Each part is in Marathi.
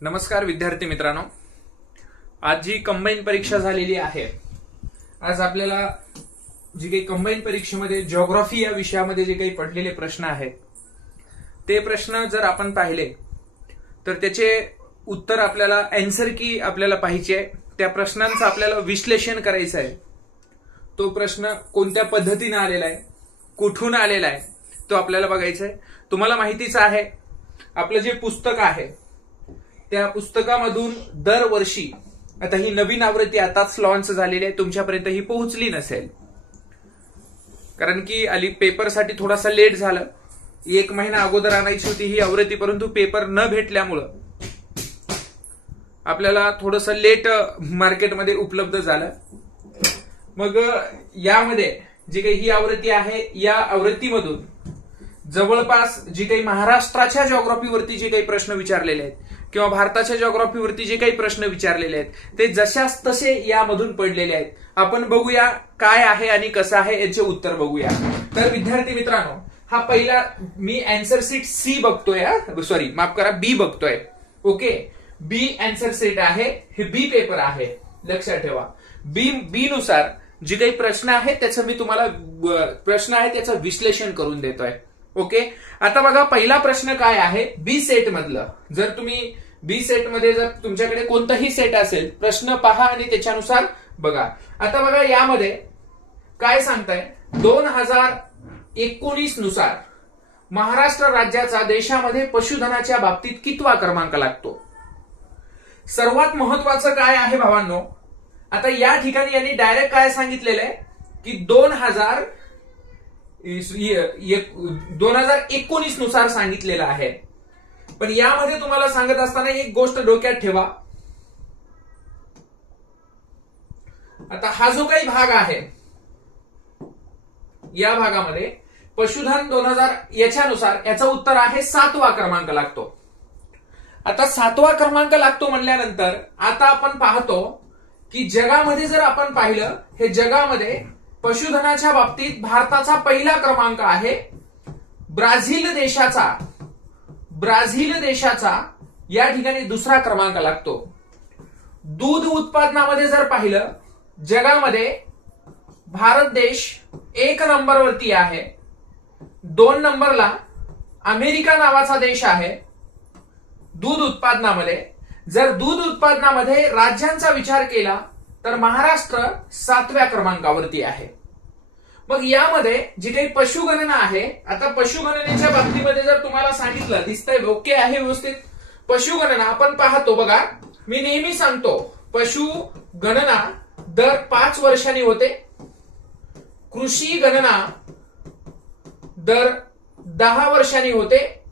नमस्कार विद्यार्थी मित्रांनो, आज जी कंबाईन परीक्षा झालेली आहे, आज आपल्याला जी काही कंबाईन परीक्षेमध्ये जिओग्राफी या विषयामध्ये जे काही पडलेले प्रश्न आहेत ते प्रश्न जर आपण पाहिले तर त्याचे उत्तर आपल्याला आन्सर की आपल्याला पाहिजे, त्या प्रश्नांचं आपल्याला विश्लेषण करायचं आहे। तो प्रश्न कोणत्या पद्धतीने आलेला आहे, कुठून आलेला आहे तो आपल्याला बघायचा आहे। तुम्हाला माहितीच आहे आपलं जे पुस्तक आहे त्या पुस्तकामधून दरवर्षी, आता ही नवीन आवृत्ती आताच लॉन्च झालेली आहे, तुमच्यापर्यंत ही पोहोचली नसेल कारण की आली पेपरसाठी थोडासा लेट झालं। 1 महिना अगोदर आणायची होती ही आवृत्ती, परंतु पेपर न भेटल्यामुळं आपल्याला थोडंसं लेट मार्केटमध्ये उपलब्ध झालं। मग यामध्ये जी काही ही आवृत्ती आहे या आवृत्तीमधून जवळपास जी काही महाराष्ट्राच्या जिओग्राफीवरती जे काही प्रश्न विचारलेले आहेत किंवा भारताच्या जिओग्राफीवरती जे काही प्रश्न विचारलेले आहेत ते जशास तसे यामधून पडलेले आहेत। आपण बघूया काय आहे आणि कसं आहे याचे उत्तर बघूया। तर विद्यार्थी मित्रांनो, हा पहिला मी आन्सर शीट सी बघतोय, सॉरी माफ करा बी बघतोय। ओके, बी आन्सर शीट आहे, हे बी पेपर आहे, लक्षात ठेवा। बी नुसार जे काही प्रश्न आहे त्याचं मी तुम्हाला त्याचं विश्लेषण करून देतोय। ओके, आता बघा पहिला प्रश्न काय आहे बी सेट मधलं। जर तुम्ही बी सेट मध्ये जर तुमच्याकडे कोणताही सेट असेल, प्रश्न पहा आणि त्याच्यानुसार बघा। आता बघा यामध्ये काय सांगताय, 2019 नुसार महाराष्ट्र राज्याचा देशामध्ये पशुधनाच्या बाबतीत कितवा क्रमांक लागतो। सर्वात महत्वाचं काय आहे भावांनो, आता या ठिकाणी यांनी डायरेक्ट काय सांगितलेलं आहे की 2019 नुसार सांगितलेलं आहे। पण यामध्ये तुम्हाला सांगत असताना एक गोष्ट डोक्यात ठेवा, आता हा जो काही भाग आहे या भागामध्ये पशुधन 2000 याच्यानुसार याचं उत्तर आहे 7वा क्रमांक लागतो। आता 7वा क्रमांक लागतो म्हणल्यानंतर आता आपण पाहतो की जगामध्ये जर आपण पाहिलं, हे जगामध्ये पशुधनाच्या बाबतीत भारताचा पहिला क्रमांक आहे। ब्राझील देशाचा या ठिकाणी दुसरा क्रमांक लागतो। दूध उत्पादनामध्ये जर पाहिलं, जगामध्ये भारत देश 1 नंबरवरती आहे। 2 नंबरला अमेरिका नावाचा देश आहे दूध उत्पादनामध्ये। जर दूध उत्पादनामध्ये राज्यांचा विचार केला तर महाराष्ट्र 7व्या क्रमांकावरती आहे। मग यामध्ये जी काही पशुगणना आहे, आता पशुगणनेच्या बाबतीमध्ये जर तुम्हाला सांगितलं, दिसतंय ओके आहे व्यवस्थित। पशुगणना आपण पाहतो बघा, मी नेहमी सांगतो पशुगणना दर 5 वर्षांनी होते, कृषी गणना दर 10 वर्षांनी होते,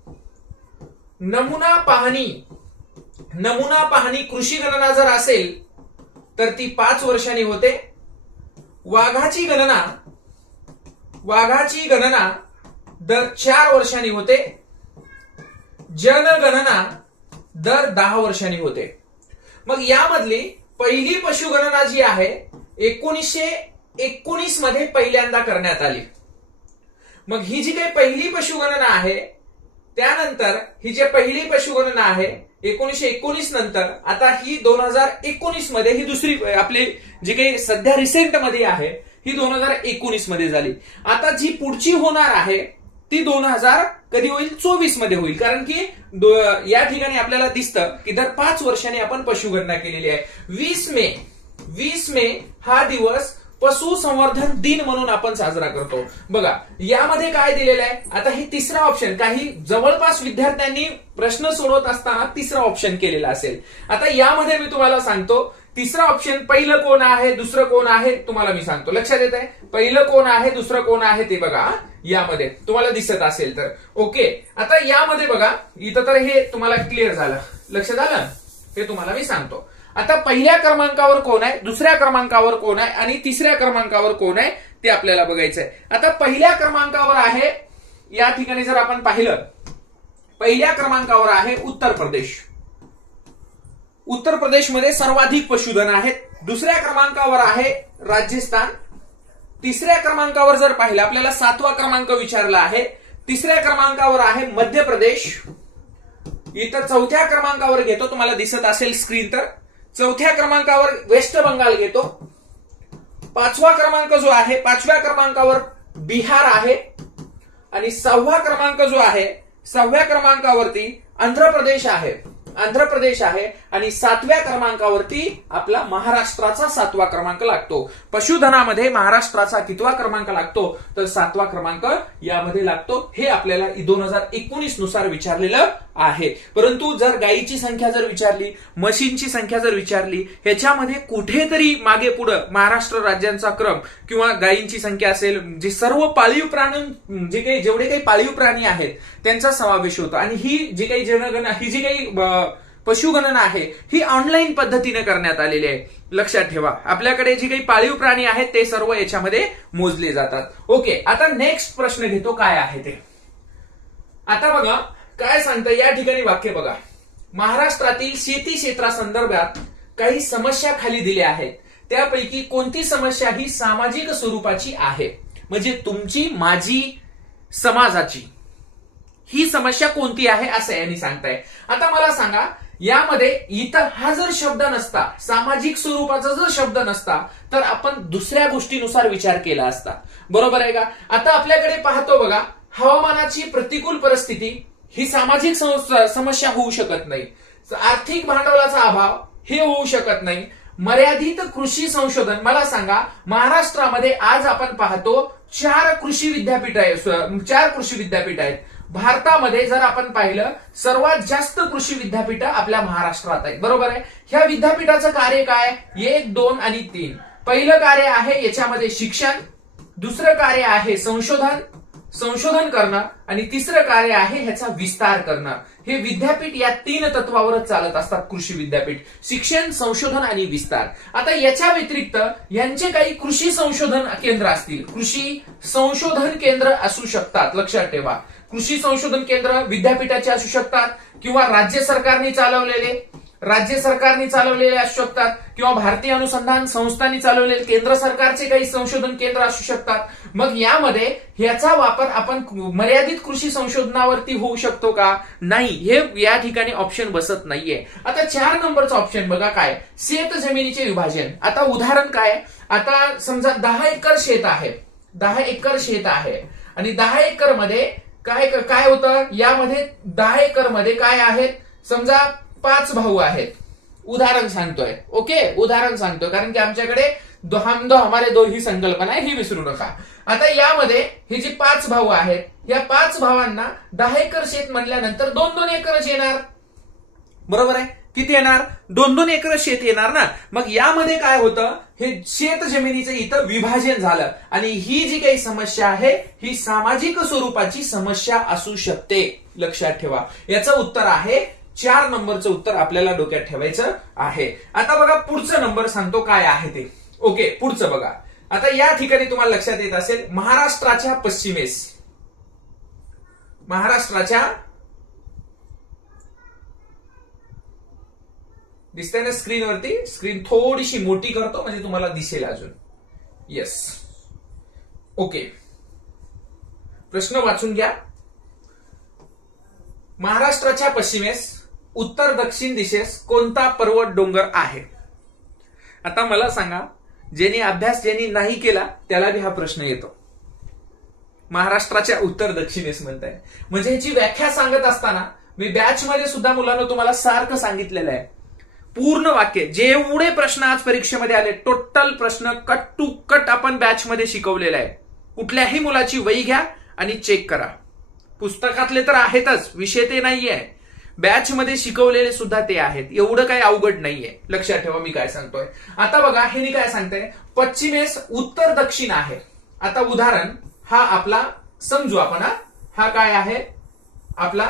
नमुना पाहणी कृषी गणना जर असेल तर ती 5 वर्षांनी होते। वाघाची गणना दर 4 वर्षांनी होते। जनगणना दर 10 वर्षांनी होते। मग यामधली पहिली पशुगणना जी आहे 1919 मध्ये पहिल्यांदा करण्यात आली। मग ही जी काही पहिली पशुगणना आहे, त्यानंतर ही जी पहिली पशुगणना आहे 1919 नंतर, आता ही 2019 मध्ये ही दुसरी आपली जी काही सध्या रिसेंट मध्ये आहे ही 2019 मध्ये झाली। आता जी पुढची होणार आहे ती 2000 कधी होईल, 24 मध्ये होईल, कारण की या ठिकाणी आपल्याला दिसतं की दर 5 वर्षांनी आपण पशुगणना केलेली आहे। 20 मे हा दिवस पशुसंवर्धन दिन म्हणून आपण साजरा करतो। बघा यामध्ये काय दिलेलं आहे, आता हे तिसरा ऑप्शन, काही जवळपास विद्यार्थ्यांनी प्रश्न सोडवत असताना तिसरा ऑप्शन केलेला असेल। आता यामध्ये मी तुम्हाला सांगतो तिसरा ऑप्शन पहिलं कोण आहे दुसरं कोण आहे तुम्हाला मी सांगतो, लक्षात येत आहे पहिलं कोण आहे दुसरं कोण आहे ते बघा यामध्ये तुम्हाला दिसत असेल तर। ओके, आता यामध्ये बघा इथं तर हे तुम्हाला क्लिअर झालं, लक्षात आलं, हे तुम्हाला मी सांगतो। आता पहिल्या क्रमांकावर कोण आहे, दुसऱ्या क्रमांकावर कोण आहे आणि तिसऱ्या क्रमांकावर कोण आहे ते आपल्याला बघायचं आहे। आता पहिल्या क्रमांकावर आहे, या ठिकाणी जर आपण पाहिलं, पहिल्या क्रमांकावर आहे उत्तर प्रदेश। उत्तर प्रदेशमध्ये सर्वाधिक पशुधन आहेत। दुसऱ्या क्रमांकावर आहे राजस्थान। तिसऱ्या क्रमांकावर जर पाहिलं, आपल्याला 7वा क्रमांक विचारला आहे, तिसऱ्या क्रमांकावर आहे मध्य प्रदेश। इथं चौथ्या क्रमांकावर घेतो, तुम्हाला दिसत असेल स्क्रीन तर चौथ्या क्रमांकावर वेस्ट बंगाल घेतो. पाचवा क्रमांक जो आहे, पाचव्या क्रमांकावर बिहार आहे आणि सहावा क्रमांक जो आहे, सहाव्या क्रमांकावरती आंध्र प्रदेश आहे, आंध्र प्रदेश आहे आणि सातव्या क्रमांकावरती आपला महाराष्ट्राचा सातवा क्रमांक लागतो. पशुधनामध्ये महाराष्ट्राचा कितवा क्रमांक लागतो तर सातवा क्रमांक यामध्ये लागतो. हे आपल्याला 2019 नुसार विचारलेलं आहे. परंतु जर गायीची संख्या जर विचारली, म्हशींची संख्या जर विचारली, ह्याच्यामध्ये कुठेतरी मागे पुढे महाराष्ट्र राज्यांचा क्रम किंवा गायींची संख्या असेल, जे सर्व पाळीव प्राणी जेवढे काही पाळीव प्राणी आहेत त्यांचा समावेश होतो. आणि ही जी काही जनगणना, ही जी काही पशुगणना आहे ही ऑनलाईन पद्धतीने करण्यात आलेली आहे. लक्षात ठेवा, आपल्याकडे जी काही पाळीव प्राणी आहेत ते सर्व याच्यामध्ये मोजले जातात. ओके, आता नेक्स्ट प्रश्न घेतो, काय आहे ते. आता बघा काय सांगतं या ठिकाणी वाक्य बघा. महाराष्ट्रातील शेती क्षेत्रासंदर्भात काही समस्या खाली दिल्या आहेत, त्यापैकी कोणती समस्या ही सामाजिक स्वरूपाची आहे, म्हणजे तुमची माझी समाजाची ही समस्या कोणती आहे असं यांनी सांगताय. आता मला सांगा, यामध्ये इथं हा जर शब्द नसता, सामाजिक स्वरूपाचा जर शब्द नसता तर आपण दुसऱ्या गोष्टीनुसार विचार केला असता. बरोबर आहे का. आता आपल्याकडे पाहतो बघा, हवामानाची प्रतिकूल परिस्थिती ही सामाजिक समस्या होऊ शकत नाही. आर्थिक भांडवलाचा अभाव हे होऊ शकत नाही. मर्यादित कृषी संशोधन, मला सांगा महाराष्ट्रामध्ये आज आपण पाहतो 4 कृषी विद्यापीठ आहेत. भारतामध्ये जर आपण पाहिलं सर्वात जास्त कृषी विद्यापीठ आपल्या महाराष्ट्रात आहेत. बरोबर आहे. ह्या विद्यापीठाचं कार्य काय, 1, 2 आणि 3. पहिलं कार्य आहे याच्यामध्ये शिक्षण, दुसरं कार्य आहे संशोधन करणं आणि तिसरं कार्य आहे ह्याचा विस्तार करणं. हे विद्यापीठ या 3 तत्वावरच चालत असतात. कृषी विद्यापीठ, शिक्षण, संशोधन आणि विस्तार. आता याच्या व्यतिरिक्त यांचे काही कृषी संशोधन केंद्र असतील, कृषी संशोधन केंद्र असू शकतात. लक्षात ठेवा, कृषी संशोधन केंद्र विद्यापीठाचे असू शकतात किंवा राज्य सरकारने चालवलेले असू शकतात किंवा भारतीय अनुसंधान संस्थांनी चालवलेले केंद्र सरकारचे काही संशोधन केंद्र असू शकतात. मग यामध्ये ह्याचा वापर आपण मर्यादित कृषी संशोधनावरती होऊ शकतो का, नाही, हे या ठिकाणी ऑप्शन बसत नाहीये. आता 4 नंबरचा ऑप्शन बघा, काय, शेत जमिनीचे विभाजन. आता उदाहरण काय, आता समजा 10 एकर शेत आहे, 10 एकर शेत आहे आणि 10 एकर मध्ये काय होतं, यामध्ये 10 एकर मध्ये काय आहेत, समजा 5 भाऊ आहेत. उदाहरण सांगतोय, ओके, उदाहरण सांगतोय, कारण की आमच्याकडे हम दो हमारे दो ही संकल्पना आहे, ही विसरू नका. आता यामध्ये हे जे 5 भाऊ आहेत, या 5 भावांना 10 एकर शेत म्हणल्यानंतर 2-2 एकरच येणार. बरोबर आहे. किती येणार, 2-2 एकर शेत येणार ना. मग यामध्ये काय होतं, हे शेत जमिनीचं इथं विभाजन झालं आणि ही जी काही समस्या आहे ही सामाजिक स्वरूपाची समस्या असू शकते. लक्षात ठेवा, याचं उत्तर आहे 4 नंबरचं उत्तर आपल्याला डोक्यात ठेवायचं आहे. आता बघा पुढचं नंबर सांगतो काय आहे ते. ओके, पुढचं बघा. आता या ठिकाणी तुम्हाला लक्षात येत असेल, महाराष्ट्राच्या पश्चिमेस, महाराष्ट्राच्या, दिसतंय ना स्क्रीनवरती, स्क्रीन थोडीशी मोठी करतो म्हणजे तुम्हाला दिसेल अजून. येस, ओके, प्रश्न वाचून घ्या. महाराष्ट्राच्या पश्चिमेस उत्तर दक्षिण दिशेस कोणता पर्वत डोंगर आहे. आता मला सांगा, ज्यांनी नाही केला त्याला भी हा प्रश्न येतो. महाराष्ट्राच्या उत्तर दक्षिणेस म्हणताय म्हणजे ह्याची व्याख्या सांगत असताना मी बॅच मध्ये सुद्धा मुलांना तुम्हाला सारखं सांगितलेलं आहे. पूर्ण वाक्य, जेवढे प्रश्न आज परीक्षेमध्ये आले टोटल प्रश्न कट टू कट आपण बॅच मध्ये शिकवलेला आहे. कुठल्याही मुलाची वही घ्या आणि चेक करा. पुस्तकातले तर आहेतच, विषय ते नाहीये, बॅच मध्ये शिकवलेले सुद्धा ते आहेत. एवढं काही अवघड नाहीये. लक्षात ठेवा मी काय सांगतोय. आता बघा हे काय सांगतंय, पश्चिमेस उत्तर दक्षिण आहे. आता उदाहरण हा आपला समजू आपण, हा काय आहे, आपला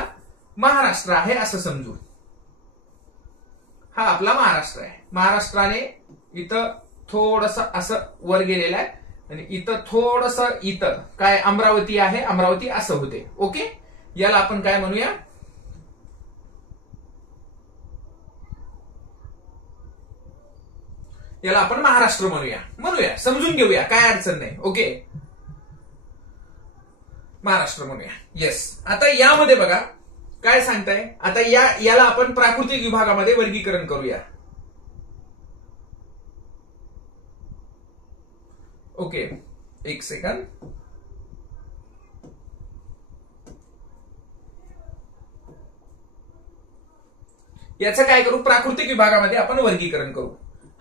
महाराष्ट्र आहे असं समजू. हा आपला महाराष्ट्र आहे. महाराष्ट्राने इथं थोडस असं वर गेलेलं आहे आणि इथं थोडस, इथं काय अमरावती आहे, अमरावती असं होते. ओके, याला आपण काय म्हणूया, याला आपण महाराष्ट्र म्हणूया, समजून घेऊया, काय अडचण नाही. ओके, महाराष्ट्र म्हणूया. येस. आता यामध्ये बघा काय सांगताय? आता याला आपण प्राकृतिक विभागामध्ये वर्गीकरण करूया. ओके, एक सेकंद. याचं काय करू? प्राकृतिक विभागामध्ये आपण वर्गीकरण करू.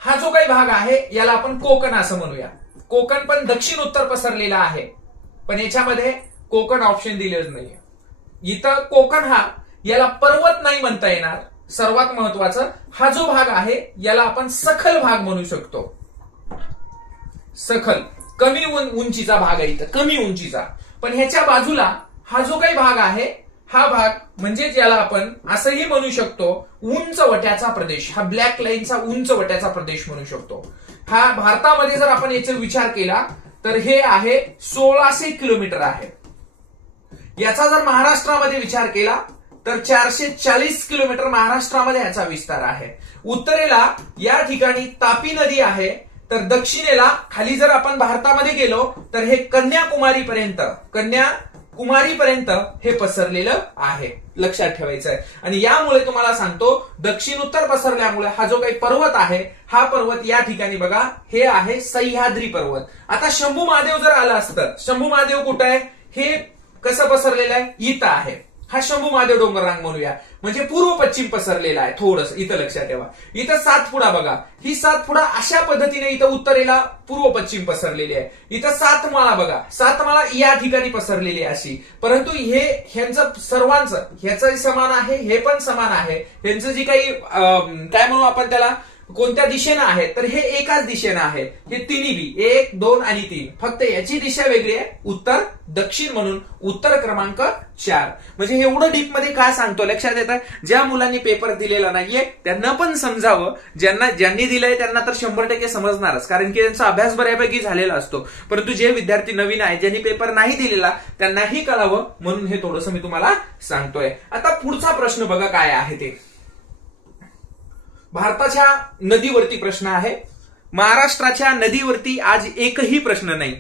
हा जो काही भाग आहे याला आपण कोकण असं म्हणूया. कोकण पण दक्षिण उत्तर पसरलेला आहे, पण याच्यामध्ये कोकण ऑप्शन दिलेच नाहीये. इथं कोकण याला पर्वत नाही म्हणता येणार. सर्वात महत्वाचं, हा जो भाग आहे याला आपण सखल भाग म्हणू शकतो. सखल कमी उंचीचा भाग आहे, इथं कमी उंचीचा. पण ह्याच्या बाजूला हा जो काही भाग आहे, हा भाग म्हणजे ज्याला आपण असंही म्हणू शकतो उंच वट्याचा प्रदेश. हा ब्लॅक लाईनचा उंच वट्याचा प्रदेश म्हणू शकतो. हा भारतामध्ये जर आपण याचा विचार केला तर हे आहे 1600 किलोमीटर आहे. याचा जर महाराष्ट्रामध्ये विचार केला तर 440 किलोमीटर महाराष्ट्रामध्ये याचा विस्तार आहे. उत्तरेला या ठिकाणी तापी नदी आहे, तर दक्षिणेला खाली जर आपण भारतामध्ये गेलो तर हे कन्याकुमारीपर्यंत हे पसरलेलं आहे. लक्षात ठेवायचं आहे. आणि यामुळे तुम्हाला सांगतो दक्षिण उत्तर पसरल्यामुळे हा जो काही पर्वत आहे, हा पर्वत या ठिकाणी बघा हे आहे सह्याद्री पर्वत. आता शंभू महादेव जर आलं असतं, शंभू महादेव कुठं आहे? हे कसं पसरलेलं आहे? इथं आहे. हा शंभू महादेव डोंगररांग म्हणूया, म्हणजे पूर्व पश्चिम पसरलेला आहे. थोडस इथं लक्षात ठेवा. इथं सातपुडा बघा, ही सातपुडा अशा पद्धतीने इथं उत्तरेला पूर्व पश्चिम पसरलेली आहे. इथं सातमाळा बघा, सातमाळा या ठिकाणी पसरलेली आहे अशी. परंतु ह्यांचं सर्वांचं ह्याचं समान आहे, हे पण समान आहे. ह्यांचं जी काही काय म्हणू आपण त्याला, कोणत्या दिशेनं आहे तर हे एकाच दिशेनं आहे. हे तिन्ही बी 1, 2 आणि 3, फक्त याची दिशा वेगळी आहे, उत्तर दक्षिण, म्हणून उत्तर क्रमांक 4. म्हणजे एवढं डीप मध्ये काय सांगतो लक्षात येतं. ज्या मुलांनी पेपर दिलेला नाहीये त्यांना पण समजावं, ज्यांनी दिलंय त्यांना तर 100% समजणारच, कारण की त्यांचा अभ्यास बऱ्यापैकी झालेला असतो. परंतु जे विद्यार्थी नवीन आहे, ज्यांनी पेपर नाही दिलेला, त्यांनाही कळावं म्हणून हे थोडंसं मी तुम्हाला सांगतोय. आता पुढचा प्रश्न बघा काय आहे ते. भारताच्या नदीवरती प्रश्न आहे. महाराष्ट्राच्या नदीवरती आज एकही प्रश्न नाही.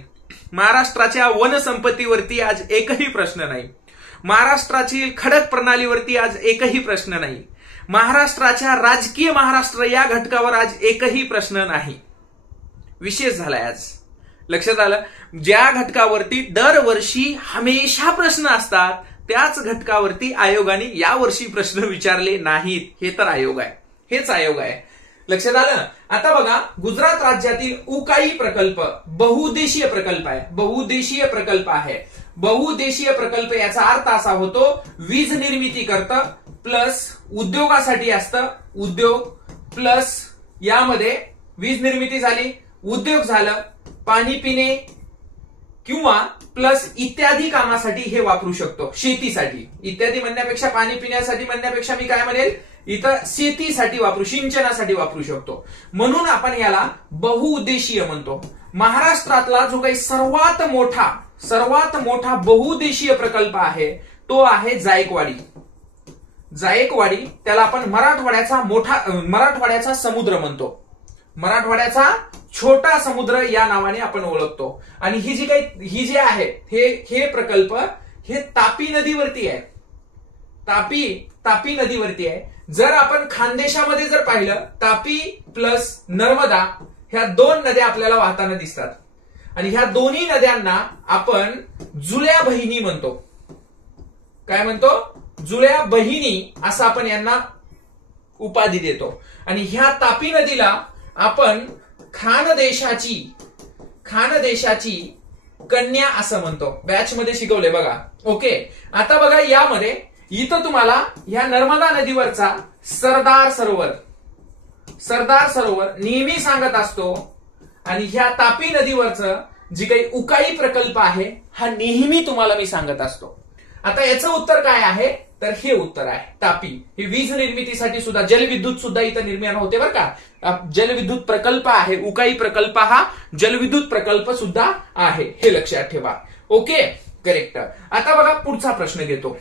महाराष्ट्राच्या वनसंपत्तीवरती आज एकही प्रश्न नाही. महाराष्ट्राची खडक प्रणालीवरती आज एकही प्रश्न नाही. महाराष्ट्राच्या राजकीय महाराष्ट्र या घटकावर आज एकही प्रश्न नाही. विशेष झालाय आज. लक्षात आलं? ज्या घटकावरती दरवर्षी हमेशा प्रश्न असतात त्याच घटकावरती आयोगाने यावर्षी प्रश्न विचारले नाहीत. हे तर आयोग आहे, हेच आयोग आहे. लक्षात आलं? आता बघा, गुजरात राज्यातील उकाई प्रकल्प बहुउद्देशीय प्रकल्प आहे. बहुउद्देशीय प्रकल्प आहे. बहुउद्देशीय प्रकल्प याचा अर्थ असा होतो, वीज निर्मिती करतं प्लस उद्योगासाठी असतं. उद्योग प्लस यामध्ये वीज निर्मिती झाली, उद्योग झालं, पाणी पिणे किंवा प्लस इत्यादी कामासाठी हे वापरू शकतो. शेतीसाठी, इत्यादी म्हणण्यापेक्षा, पाणी पिण्यासाठी म्हणण्यापेक्षा मी काय म्हणेल, इथं शेतीसाठी वापरू, सिंचनासाठी वापरू शकतो. म्हणून आपण याला बहुउद्देशीय म्हणतो. महाराष्ट्रातला जो काही सर्वात मोठा बहुउद्देशीय प्रकल्प आहे तो आहे जायकवाडी. जायकवाडी त्याला आपण मराठवाड्याचा समुद्र म्हणतो. मराठवाड्याचा छोटा समुद्र या नावाने आपण ओळखतो. आणि ही जे आहे हे प्रकल्प हे तापी नदीवरती आहे. तापी नदीवरती आहे. जर आपण खानदेशामध्ये जर पाहिलं, तापी प्लस नर्मदा ह्या 2 नद्या आपल्याला वाहताना दिसतात. आणि ह्या दोन्ही नद्यांना आपण जुळ्या बहिणी म्हणतो. काय म्हणतो? जुळ्या बहिणी असं आपण यांना उपाधी देतो. आणि ह्या तापी नदीला आपण खानदेशाची कन्या असं म्हणतो. बॅच मध्ये शिकवले बघा. ओके, आता बघा यामध्ये इथं तुम्हाला ह्या नर्मदा नदीवरचा सरदार सरोवर नेहमी सांगत असतो. आणि ह्या तापी नदीवरचं जे काही उकाई प्रकल्प आहे हा नेहमी तुम्हाला मी सांगत असतो. आता याचं उत्तर काय आहे तर हे उत्तर आहे तापी. हे वीज निर्मितीसाठी सुद्धा, जलविद्युत सुद्धा इथं निर्माण होते बरं का. जलविद्युत प्रकल्प आहे. उकाई प्रकल्प हा जलविद्युत प्रकल्प सुद्धा आहे, हे लक्षात ठेवा. Okay, correct. आता बघा पुढचा प्रश्न घेतो.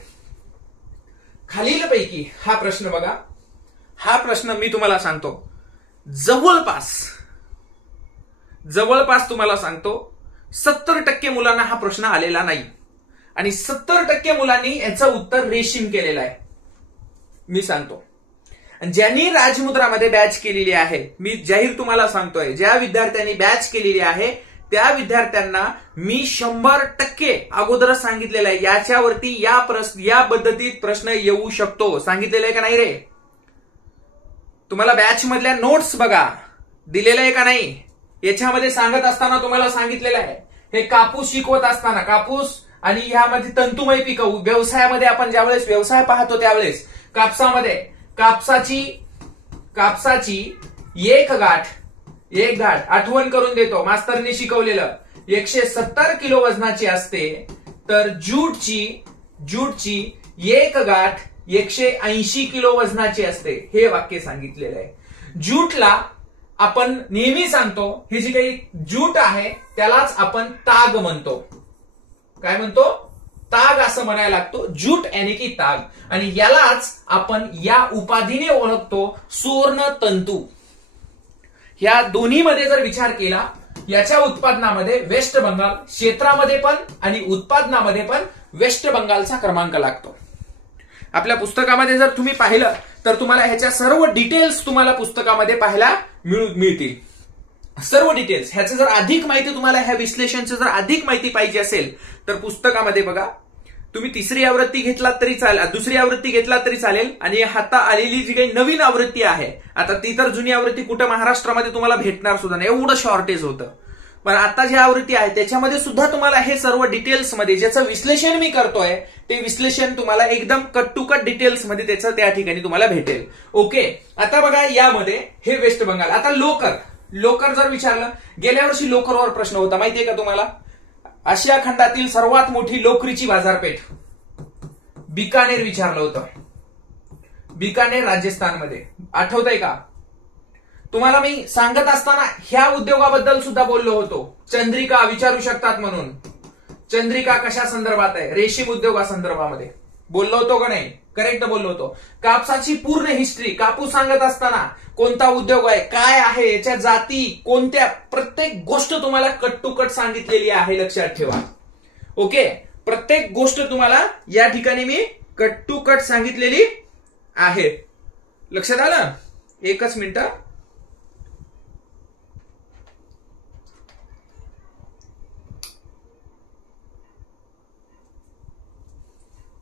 खालीलपैकी हा प्रश्न बघा. हा प्रश्न मी तुम्हाला सांगतो, जवळपास तुम्हाला सांगतो 70% मुलांना हा प्रश्न आलेला नाही. आणि 70% मुलांनी याचं उत्तर रेशीम केलेलं आहे. मी सांगतो. ज्यांनी राजमुद्रामध्ये बॅच केलेली आहे, मी जाहीर तुम्हाला सांगतोय, ज्या विद्यार्थ्यांनी बॅच केलेली आहे त्या विद्यार्थ्यांना मी 100% अगोदरच सांगितलेलं आहे, याच्यावरती या पद्धतीत प्रश्न येऊ शकतो. सांगितलेलं आहे का नाही रे? तुम्हाला बॅच मधल्या नोट्स बघा, दिलेलं आहे का नाही? याच्यामध्ये सांगत असताना तुम्हाला सांगितलेलं आहे, हे कापूस शिकवत असताना, कापूस आणि ह्यामध्ये तंतुमय पिकं, व्यवसायामध्ये आपण ज्यावेळेस व्यवसाय पाहतो त्यावेळेस कापसामध्ये कापसाची एक गाठ आठवण करून देतो, मास्तरनी शिकवलेलं 170 किलो वजनाची असते, तर ज्यूटची एक गाठ 180 किलो वजनाची असते. हे वाक्य सांगितलेलं आहे. ज्यूटला आपण नेहमी सांगतो, ही जी काही ज्यूट आहे त्यालाच आपण ताग म्हणतो. काय म्हणतो? ताग असं म्हणायला लागतो. ज्यूट यानी की ताग. आणि यालाच आपण या उपाधीने ओळखतो, सुवर्ण तंतू. ह्या दोन्हीमध्ये जर विचार केला, याच्या उत्पादनामध्ये वेस्ट बंगाल, क्षेत्रामध्ये पण आणि उत्पादनामध्ये पण वेस्ट बंगालचा क्रमांक लागतो. आपल्या पुस्तकामध्ये जर तुम्ही पाहिलं तर तुम्हाला ह्याच्या सर्व डिटेल्स तुम्हाला पुस्तकामध्ये पाहायला मिळतील. सर्व डिटेल्स. ह्याचं जर अधिक माहिती तुम्हाला, ह्या विश्लेषणचं जर अधिक माहिती पाहिजे असेल तर पुस्तकामध्ये बघा. तुम्ही तिसरी आवृत्ती घेतलात तरी चालेल, दुसरी आवृत्ती घेतलात तरी चालेल. आणि आता आलेली जी काही नवीन आवृत्ती आहे, आता ती तर जुनी आवृत्ती कुठं महाराष्ट्रामध्ये तुम्हाला भेटणार सुद्धा नाही, एवढं शॉर्टेज होतं. पण आता जी आवृत्ती आहे त्याच्यामध्ये सुद्धा तुम्हाला हे सर्व डिटेल्समध्ये ज्याचं विश्लेषण मी करतोय, ते विश्लेषण तुम्हाला एकदम कट टू कट डिटेल्समध्ये त्याचं त्या ठिकाणी तुम्हाला भेटेल. ओके. आता बघा, यामध्ये हे वेस्ट बंगाल. आता लोकर जर विचारलं, गेल्या वर्षी लोकरवर प्रश्न होता, माहितीये का तुम्हाला? आशिया खंडातील सर्वात मोठी लोकरीची बाजारपेठ बिकानेर विचारलं होतं. बिकानेर राजस्थानमध्ये. आठवतंय का? तुम्हाला मी सांगत असताना ह्या उद्योगाबद्दल सुद्धा बोललो होतो. चंद्रिका विचारू शकतात म्हणून. चंद्रिका कशा संदर्भात आहे? रेशीम उद्योगासंदर्भामध्ये बोललो होतो का नाही? करेक्ट बोललो होतो. कापसाची पूर्ण हिस्ट्री, कापूस सांगत असताना कोणता उद्योग आहे, काय आहे, याच्या जाती कोणत्या, प्रत्येक गोष्ट तुम्हाला कट टू कट सांगितलेली आहे, लक्षात ठेवा. ओके. प्रत्येक गोष्ट तुम्हाला या ठिकाणी मी कट टू कट सांगितलेली आहे. लक्षात आलं? एकच मिनिट.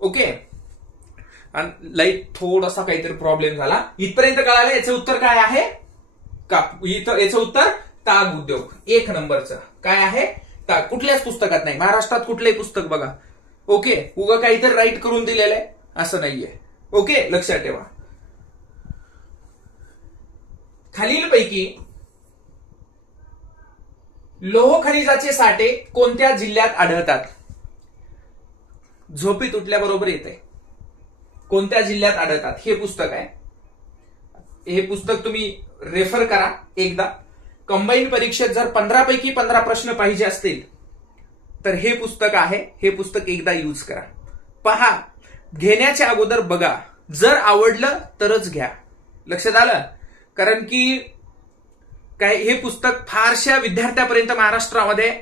ओके. लाईट थोडासा काहीतरी प्रॉब्लेम झाला. इथपर्यंत कळालं याचं उत्तर काय आहे? याचं उत्तर ताग उद्योग. 1 नंबरचं काय आहे? ताग. कुठल्याच पुस्तकात नाही, महाराष्ट्रात कुठलंही पुस्तक बघा. ओके. उगा काहीतरी राईट करून दिलेलं आहे असं नाहीये. ओके, लक्षात ठेवा. खालीलपैकी लोह खनिजाचे साठे कोणत्या जिल्ह्यात आढळतात? झोपीत उठल्याबरोबर येते. कोणत्या जिल्ह्यात आढळतात हे पुस्तक आहे. हे पुस्तक तुम्ही रेफर करा एकदा. कंबाईन परीक्षेत जर 15 पैकी 15 प्रश्न पाहिजे असतील तर हे पुस्तक आहे. हे पुस्तक एकदा यूज करा. पहा, घेण्याच्या अगोदर बघा, जर आवडलं तरच घ्या. लक्षात आलं? कारण की काय, हे पुस्तक फारशा विद्यार्थ्यापर्यंत महाराष्ट्रामध्ये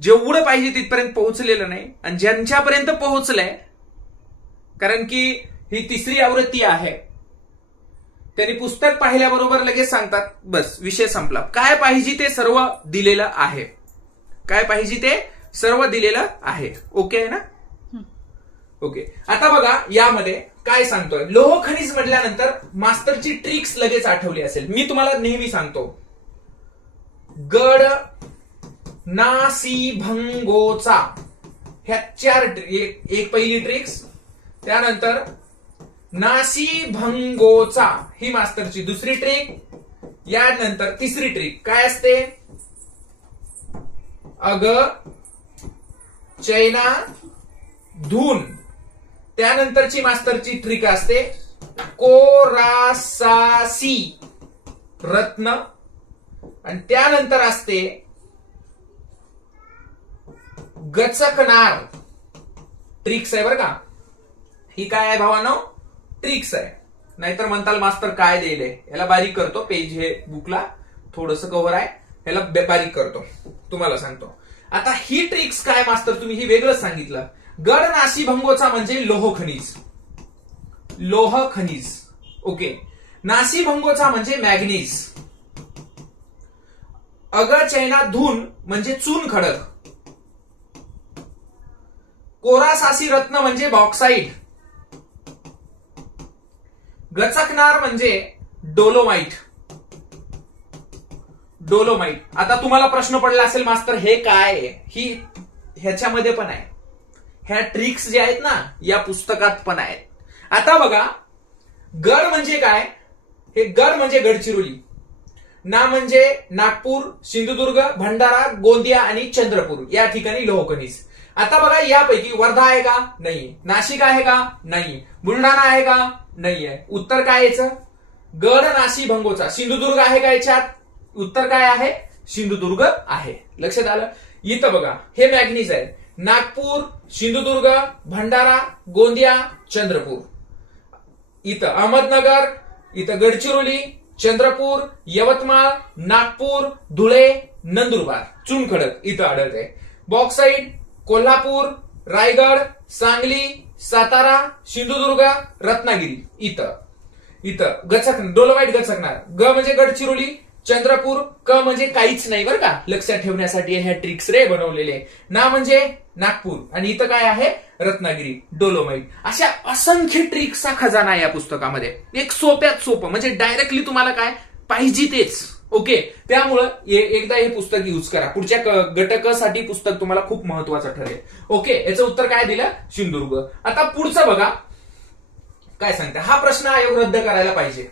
जेवढं पाहिजे तिथपर्यंत पोहोचलेलं नाही. आणि ज्यांच्यापर्यंत पोहोचलंय, कारण की ही तिसरी आवृत्ती आहे, त्यांनी पुस्तक पाहिल्याबरोबर लगेच सांगतात बस विषय संपला. काय पाहिजे ते सर्व दिलेलं आहे. काय पाहिजे ते सर्व दिलेलं आहे. ओके आहे ना? ओके. आता बघा, यामध्ये काय सांगतोय. लोह खनिज म्हटल्यानंतर मास्टरची ट्रिक्स लगेच आठवली असेल. मी तुम्हाला नेहमी सांगतो, गड नासीभंगोचा, ह्या 4 एक पहिली ट्रिक्स, त्यानंतर नासीभंगोचा ही मास्टरची दुसरी ट्रिक, यानंतर तिसरी ट्रिक काय असते? अग चैना धून. त्यानंतरची मास्टरची ट्रिक असते कोरासासी रत्न. आणि त्यानंतर असते गचकनार. ट्रिक्स आहे बरं का. ही काय आहे भावांनो? ट्रिक्स आहे. नाहीतर म्हणताल मास्तर काय दिले, याला बारीक करतो. पेज हे बुकला थोडस कव्हर आहे, याला बारीक करतो. तुम्हाला सांगतो आता ही ट्रिक्स काय मास्तर, तुम्ही ही वेगळंच सांगितलं. गड नासीभंगोचा म्हणजे लोह खनिज. लोह खनिज. ओके. नासीभंगोचा म्हणजे मॅग्नीज. अगचैनाधून म्हणजे चून खडक. कोरासासी रत्न म्हणजे बॉक्साईट. गचकणार म्हणजे डोलोमाइट. डोलोमाइट. आता तुम्हाला प्रश्न पडला असेल मास्तर हे काय आहे? ही ह्याच्यामध्ये पण आहे. ह्या ट्रिक्स जे आहेत ना या पुस्तकात पण आहेत. आता बघा गड म्हणजे काय? हे गड म्हणजे गडचिरोली. ना म्हणजे नागपूर, सिंधुदुर्ग, भंडारा, गोंदिया आणि चंद्रपूर या ठिकाणी लोह खनिज. आता बघा यापैकी वर्धा आहे का? नाही. नाशिक आहे का? नाही. बुलढाणा आहे का? नाहीये. उत्तर काय याचं? गड नासीभंगोचा. सिंधुदुर्ग आहे का याच्यात? उत्तर काय आहे? सिंधुदुर्ग आहे. लक्षात आलं? इथं बघा हे मॅग्नीज आहे. नागपूर, सिंधुदुर्ग, भंडारा, गोंदिया, चंद्रपूर. इथं अहमदनगर, इथं गडचिरोली, चंद्रपूर, यवतमाळ, नागपूर, धुळे, नंदुरबार चुनखडक इथं आढळत आहे. बॉक्साईट कोल्हापूर, रायगड, सांगली, सातारा, सिंधुदुर्ग, रत्नागिरी इथं गचकणार. डोलोमाइट गचकणार. ग म्हणजे गडचिरोली, चंद्रपूर. क म्हणजे काहीच नाही बरं का, लक्षात ठेवण्यासाठी ह्या ट्रिक्स रे बनवलेले. ना म्हणजे नागपूर आणि इथं काय आहे? रत्नागिरी, डोलोमाइट. अशा असंख्य ट्रिक्सचा खजाना आहे या पुस्तकामध्ये. एक सोप्यात सोपं म्हणजे डायरेक्टली तुम्हाला काय पाहिजे तेच. ओके. त्यामुळं एकदा हे पुस्तक यूज करा. पुढच्या गटकासाठी पुस्तक तुम्हाला खूप महत्वाचं ठरेल. ओके. याचं उत्तर काय दिलं? सिंधुदुर्ग. आता पुढचं बघा काय सांगते. हा प्रश्न आयोग रद्द करायला पाहिजे.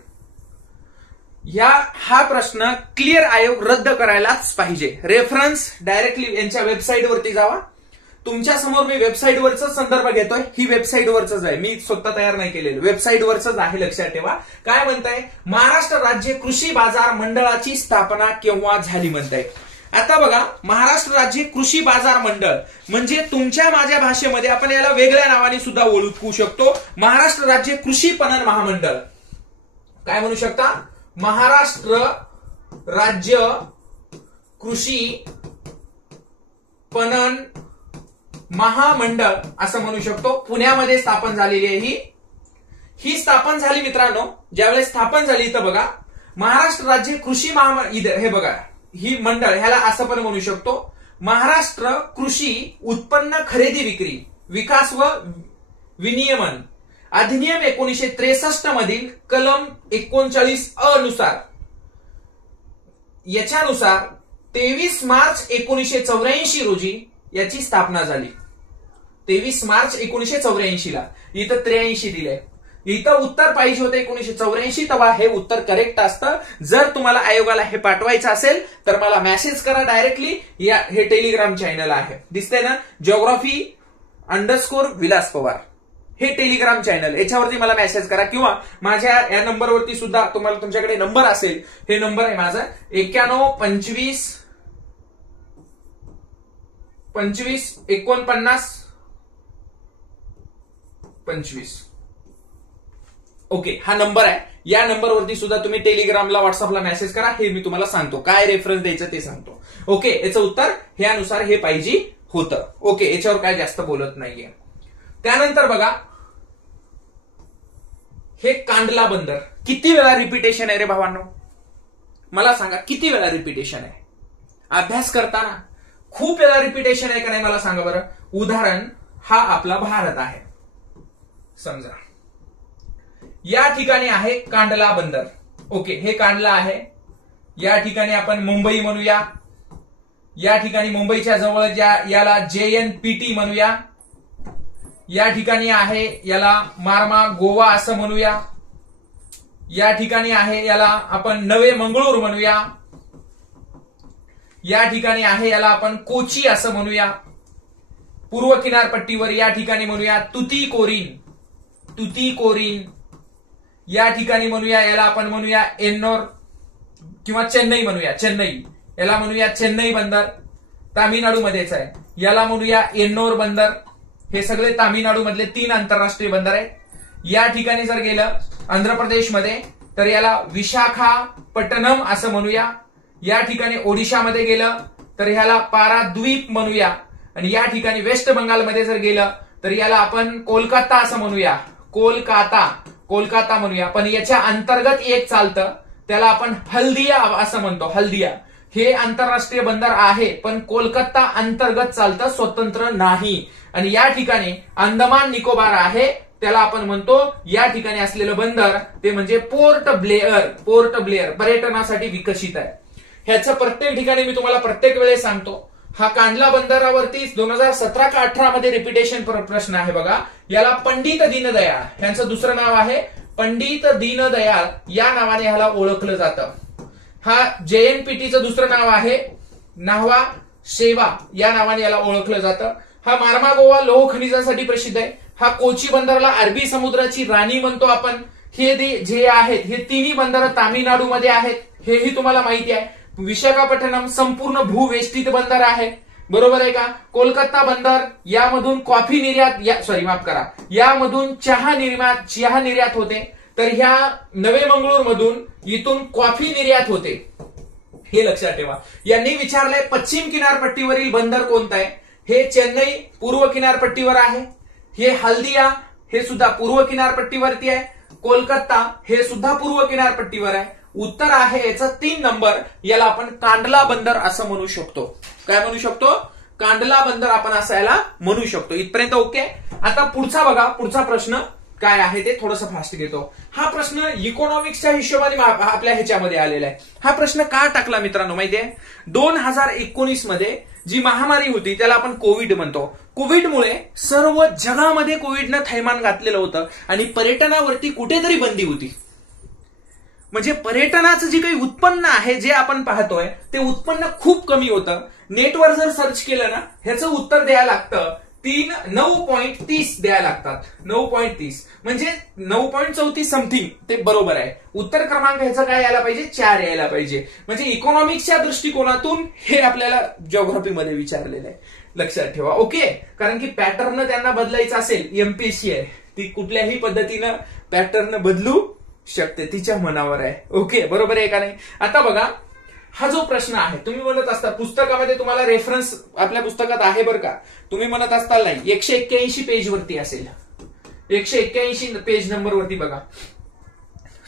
हा प्रश्न क्लिअर आयोग रद्द करायलाच पाहिजे. रेफरन्स डायरेक्टली यांच्या वेबसाईटवरती जावा. तुमच्या समोर मी वेबसाईटवरच संदर्भ घेतोय. ही वेबसाईटवरच आहे. मी स्वतः तयार नाही केलेलं. वेबसाईटवरच आहे. लक्षात ठेवा. काय म्हणताय? महाराष्ट्र राज्य कृषी बाजार मंडळाची स्थापना केव्हा झाली म्हणताय. आता बघा महाराष्ट्र राज्य कृषी बाजार मंडळ म्हणजे तुमच्या माझ्या भाषेमध्ये आपण याला वेगळ्या नावाने सुद्धा ओळखू शकतो. महाराष्ट्र राज्य कृषी पणन महामंडळ. काय म्हणू शकता? महाराष्ट्र राज्य कृषी पणन महामंडळ असं म्हणू शकतो. पुण्यामध्ये स्थापन झालेली आहे. ही स्थापन झाली मित्रांनो. ज्यावेळेस स्थापन झाली इथं बघा महाराष्ट्र राज्य कृषी महामंडळ. हे बघा ही मंडळ ह्याला असं पण म्हणू शकतो महाराष्ट्र कृषी उत्पन्न खरेदी विक्री विकास व विनियमन अधिनियम 1963 मधील कलम 39 नुसार याच्यानुसार 23 मार्च 1984 रोजी याची स्थापना झाली. 23 मार्च 1984 ला. इथं 83 दिलंय. इथं उत्तर पाहिजे होतं 1984. तेव्हा हे उत्तर करेक्ट असतं. जर तुम्हाला आयोगाला हे पाठवायचं असेल तर मला मेसेज करा डायरेक्टली. हे टेलिग्राम चॅनल आहे दिसतंय ना, geography_ विलास पवार. हे टेलिग्राम चॅनल याच्यावरती मला मेसेज करा किंवा माझ्या या नंबरवरती सुद्धा तुम्हाला तुमच्याकडे नंबर असेल. हे नंबर आहे माझा 91 25 25 49 25. ओके. हा नंबर आहे. या नंबरवरती सुद्धा तुम्ही टेलिग्रामला व्हॉट्सअपला मेसेज करा. हे मी तुम्हाला सांगतो काय रेफरन्स द्यायचं ते सांगतो. ओके. याचं उत्तर ह्यानुसार हे पाहिजे होतं. ओके. याच्यावर काय जास्त बोलत नाहीये. त्यानंतर बघा हे कांडला बंदर. किती वेळा रिपिटेशन आहे रे भावांनो? मला सांगा किती वेळा रिपिटेशन आहे? अभ्यास करताना खूप वेळा रिपिटेशन आहे का नाही मला सांगा बरं. उदाहरण हा आपला भारत आहे समजा. या ठिकाणी आहे कांडला बंदर. ओके. हे कांडला आहे. या ठिकाणी आपण मुंबई म्हणूया. या ठिकाणी मुंबईच्या जवळ याला JNPT म्हणूया. या ठिकाणी आहे याला मार्मा गोवा असं म्हणूया. या ठिकाणी आहे याला आपण नवे मंगळूर म्हणूया. या ठिकाणी आहे याला आपण कोची असं म्हणूया. पूर्व किनारपट्टीवर या ठिकाणी म्हणूया तुतीकोरीन. तुतीकोरीन. या ठिकाणी म्हणूया याला आपण म्हणूया एन्नोर किंवा चेन्नई म्हणूया. चेन्नई याला म्हणूया चेन्नई बंदर. तामिळनाडू मध्येच आहे. याला म्हणूया एन्नोर बंदर. हे सगळे तामिळनाडू मधले 3 आंतरराष्ट्रीय बंदर आहेत. या ठिकाणी जर गेलं आंध्र प्रदेशमध्ये तर याला विशाखापट्टणम असं म्हणूया. या ठिकाणी ओडिशामध्ये गेलं तर ह्याला पाराद्वीप म्हणूया. आणि या ठिकाणी वेस्ट बंगालमध्ये जर गेलं तर याला आपण कोलकाता असं म्हणूया. कोलकाता. कोलकाता म्हणूया, पण याच्या अंतर्गत एक चालतं, त्याला आपण हल्दिया असं म्हणतो. हल्दिया हे आंतरराष्ट्रीय बंदर आहे, पण कोलकाता अंतर्गत चालतं, स्वतंत्र नाही. आणि या ठिकाणी अंदमान निकोबार आहे, त्याला आपण म्हणतो या ठिकाणी असलेलं बंदर ते म्हणजे पोर्ट ब्लेअर. पोर्ट ब्लेअर पर्यटनासाठी विकसित आहे. ह्याचं प्रत्येक ठिकाणी मी तुम्हाला प्रत्येक वेळेस सांगतो. हा कांडला बंदरावरती 2017 का 18 मध्ये रिपिटेशन प्रश्न आहे बघा. याला पंडित दीनदयाळ, यांचं दुसरं नाव आहे पंडित दीनदयाळ, या नावाने ह्याला ओळखलं जातं. हा JNPTचं दुसरं नाव आहे न्हावा शेवा, या नावाने याला ओळखलं जातं. हा मार्मागोवा लोह खनिजासाठी प्रसिद्ध आहे. हा कोची बंदराला अरबी समुद्राची राणी म्हणतो आपण. हे जे आहेत हे तिन्ही बंदर तामिळनाडूमध्ये आहेत, हेही तुम्हाला माहिती आहे. विशाखापट्टणम संपूर्ण भूवेष्टित बंदर आहे, बरोबर आहे का. कोलकाता बंदर यामधून कॉफी निर्यात, यामधून चहा निर्यात होते. तर ह्या नवे मंगळूर मधून इथून कॉफी निर्यात होते, हे लक्षात ठेवा. यांनी विचारलंय पश्चिम किनारपट्टीवरील बंदर कोणतं आहे. हे चेन्नई पूर्व किनारपट्टीवर आहे. हे हल्दिया हे सुद्धा पूर्व किनारपट्टीवरती आहे. कोलकाता हे सुद्धा पूर्व किनारपट्टीवर आहे. उत्तर आहे याचा 3 नंबर. याला आपण कांडला बंदर असं म्हणू शकतो. काय म्हणू शकतो? कांडला बंदर आपण असं याला म्हणू शकतो. इथपर्यंत ओके. आता पुढचा बघा, पुढचा प्रश्न काय आहे ते थोडंसं फास्ट घेतो. हा प्रश्न इकॉनॉमिक्सच्या हिशोबाने आपल्या ह्याच्यामध्ये आलेला आहे. हा प्रश्न का टाकला मित्रांनो माहितीये? 2019 मध्ये जी महामारी होती त्याला आपण कोविड म्हणतो. कोविडमुळे सर्व जगामध्ये कोविडनं थैमान घातलेलं होतं आणि पर्यटनावरती कुठेतरी बंदी होती. म्हणजे पर्यटनाचं जे काही उत्पन्न आहे जे आपण पाहतोय ते उत्पन्न खूप कमी होतं. नेटवर जर सर्च केलं ना ह्याचं उत्तर द्यायला लागतं 9.30 द्यायला लागतात. 9.30 म्हणजे 9.34 समथिंग ते बरोबर आहे. उत्तर क्रमांक ह्याचा काय यायला पाहिजे? 4 यायला पाहिजे. म्हणजे इकॉनॉमिक्सच्या दृष्टिकोनातून हे आपल्याला जिओग्राफीमध्ये विचारलेलं आहे, लक्षात ठेवा. ओके. कारण की पॅटर्न त्यांना बदलायचा असेल, MPSC आहे ती कुठल्याही पद्धतीनं पॅटर्न बदलू शकते, तिच्या मनावर आहे. ओके, बरोबर आहे का नाही. आता बघा हा जो प्रश्न आहे, तुम्ही म्हणत असता पुस्तकामध्ये तुम्हाला रेफरन्स आपल्या पुस्तकात आहे बरं का, तुम्ही म्हणत असताल नाही, 181 पेज वरती असेल. 181 पेज नंबर वरती बघा,